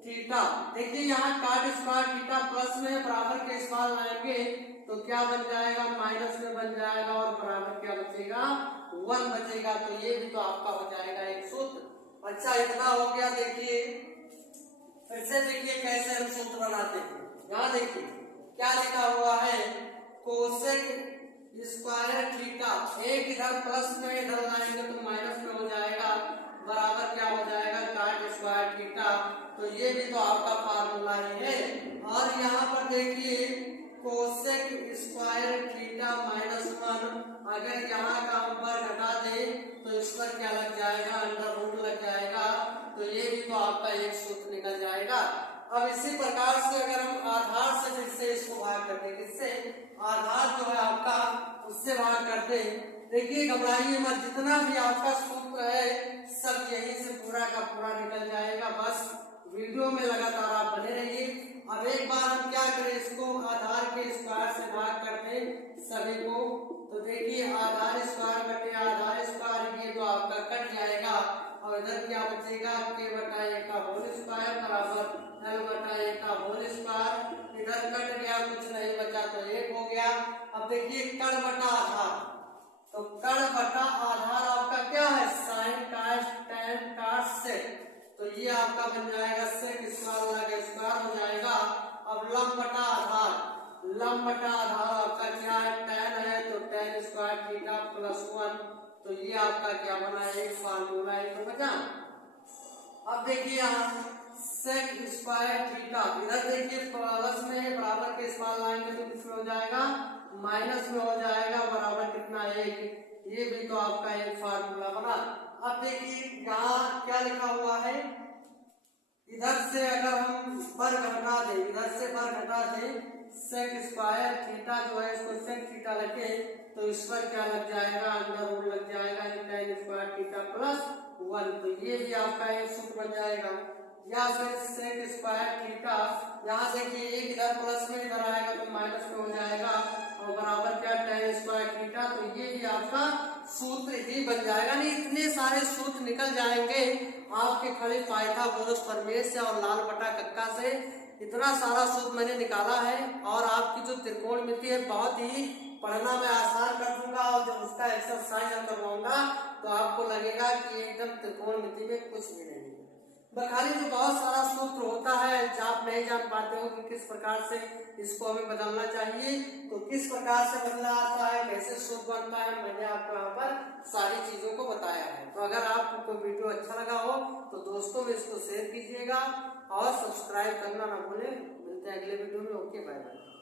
थीटा, देखिए यहाँ काट स्क्वायर थीटा प्लस में बराबर के स्क्वायर लाएंगे तो क्या बन जाएगा, माइनस में बन जाएगा, और बराबर क्या बचेगा, 1 बचेगा, तो ये भी तो आपका हो जाएगा एक सूत्र। अच्छा इतना हो गया, देखिए फिर से देखिए कैसे हम सूत्र बनाते हैं। यहाँ देखिए क्या लिखा हुआ है, कोसेक स्क्वायर थीटा, एक इधर प्लस में इधर लाएंगे तो माइनस में हो जाएगा, बराबर क्या हो जाएगा, काट स्क्वायर थीटा, तो ये भी तो आपका फार्मूला ही है। और यहाँ पर देखिए कोसेक स्क्वायर थीटा माइनस 1, अगर यहाँ का हम पर घटा दे तो इस पर क्या लग जाएगा, अंडर रूट लग जाएगा, तो ये भी तो आपका एक सूत्र निकल जाएगा। अब इसी प्रकार से अगर हम आधार से फिर से इसको भाग करते हैं, किससे, आधार जो है आपका उससे भाग करते हैं, देखिए घबराइए मत, जितना भी आपका सूत्र है सब यहीं से पूरा का पूरा निकल जाएगा, बस वीडियो में लगातार आप बने रहिए। अब एक बार हम क्या करें, इसको आधार के स्क्वायर से भाग करते सभी को, तो देखिए आधार स्क्वायर बटे आधार स्क्वायर, ये तो आपका कट जाएगा, और इधर क्या बचेगा, के बटा ए का होल स्क्वायर बराबर एल बटा ए का होल स्क्वायर, इधर कट गया, कुछ नहीं बचा तो एक हो गया। अब देखिए कर्ण बटा आधार, तो कर्ण बटा आधार आपका क्या है, साइन कास टैन काट सेक, तो ये आपका बन जाएगा सेक स्क्वायर लगा स्क्वायर हो जाएगा। अब लंब बटा आधार, लंब बटा आधार आपका क्या है, टैन है, तो टैन स्क्वायर थीटा प्लस 1, तो ये आपका क्या बना, एक फार्मूला है तो बचा। अब देखिए यहाँ सेक स्क्वायर थीटा, इधर देखिए प्लस में बराबर के स्क्वायर लाएंगे तो किसमें हो जाएगा, माइनस में हो जाएगा, बराबर कितना, एक, ये भी तो आपका एक फार्मूला बना। अब देखिए यहाँ क्या लिखा हुआ है, इधर से अगर हम पर घटा दें, इधर से पर घटा दें, सेक स्क्वायर थीटा जो है इसको सेक थीटा लगे तो इस पर क्या लग जाएगा, अंडर रूट लग जाएगा, टैन स्क्वायर थीटा प्लस 1, तो ये भी आपका एक सूत्र बन जाएगा। या फिर सेक स्क्वायर थीटा, यहाँ देखिए एक इधर प्लस में इधर आएगा तो माइनस में हो जाएगा, और बराबर क्या, टैन स्क्वायर थीटा, तो ये भी आपका सूत्र ही बन जाएगा। नहीं इतने सारे सूत्र निकल जाएंगे आपके खड़े पाइथागोरस प्रमेय से और लाल बटा कक्का से, इतना सारा सूत्र मैंने निकाला है। और आपकी जो त्रिकोणमिति है बहुत ही पढ़ना मैं आसान कर दूंगा, और जब उसका एक्सरसाइज हम करवाऊंगा तो आपको लगेगा कि एकदम त्रिकोणमिति में कुछ भी नहीं है। बखाली जो बहुत सारा सूत्र होता है, आप नहीं जान पाते हो कि किस प्रकार से इसको हमें बदलना चाहिए, तो किस प्रकार से बदला आता है, कैसे सूत्र बनता है, मैंने आपको यहाँ पर सारी चीजों को बताया है। तो अगर आपको वीडियो अच्छा लगा हो तो दोस्तों में इसको शेयर कीजिएगा और सब्सक्राइब करना ना भूलें। मिलते हैं अगले वीडियो में। Okay, bye bye.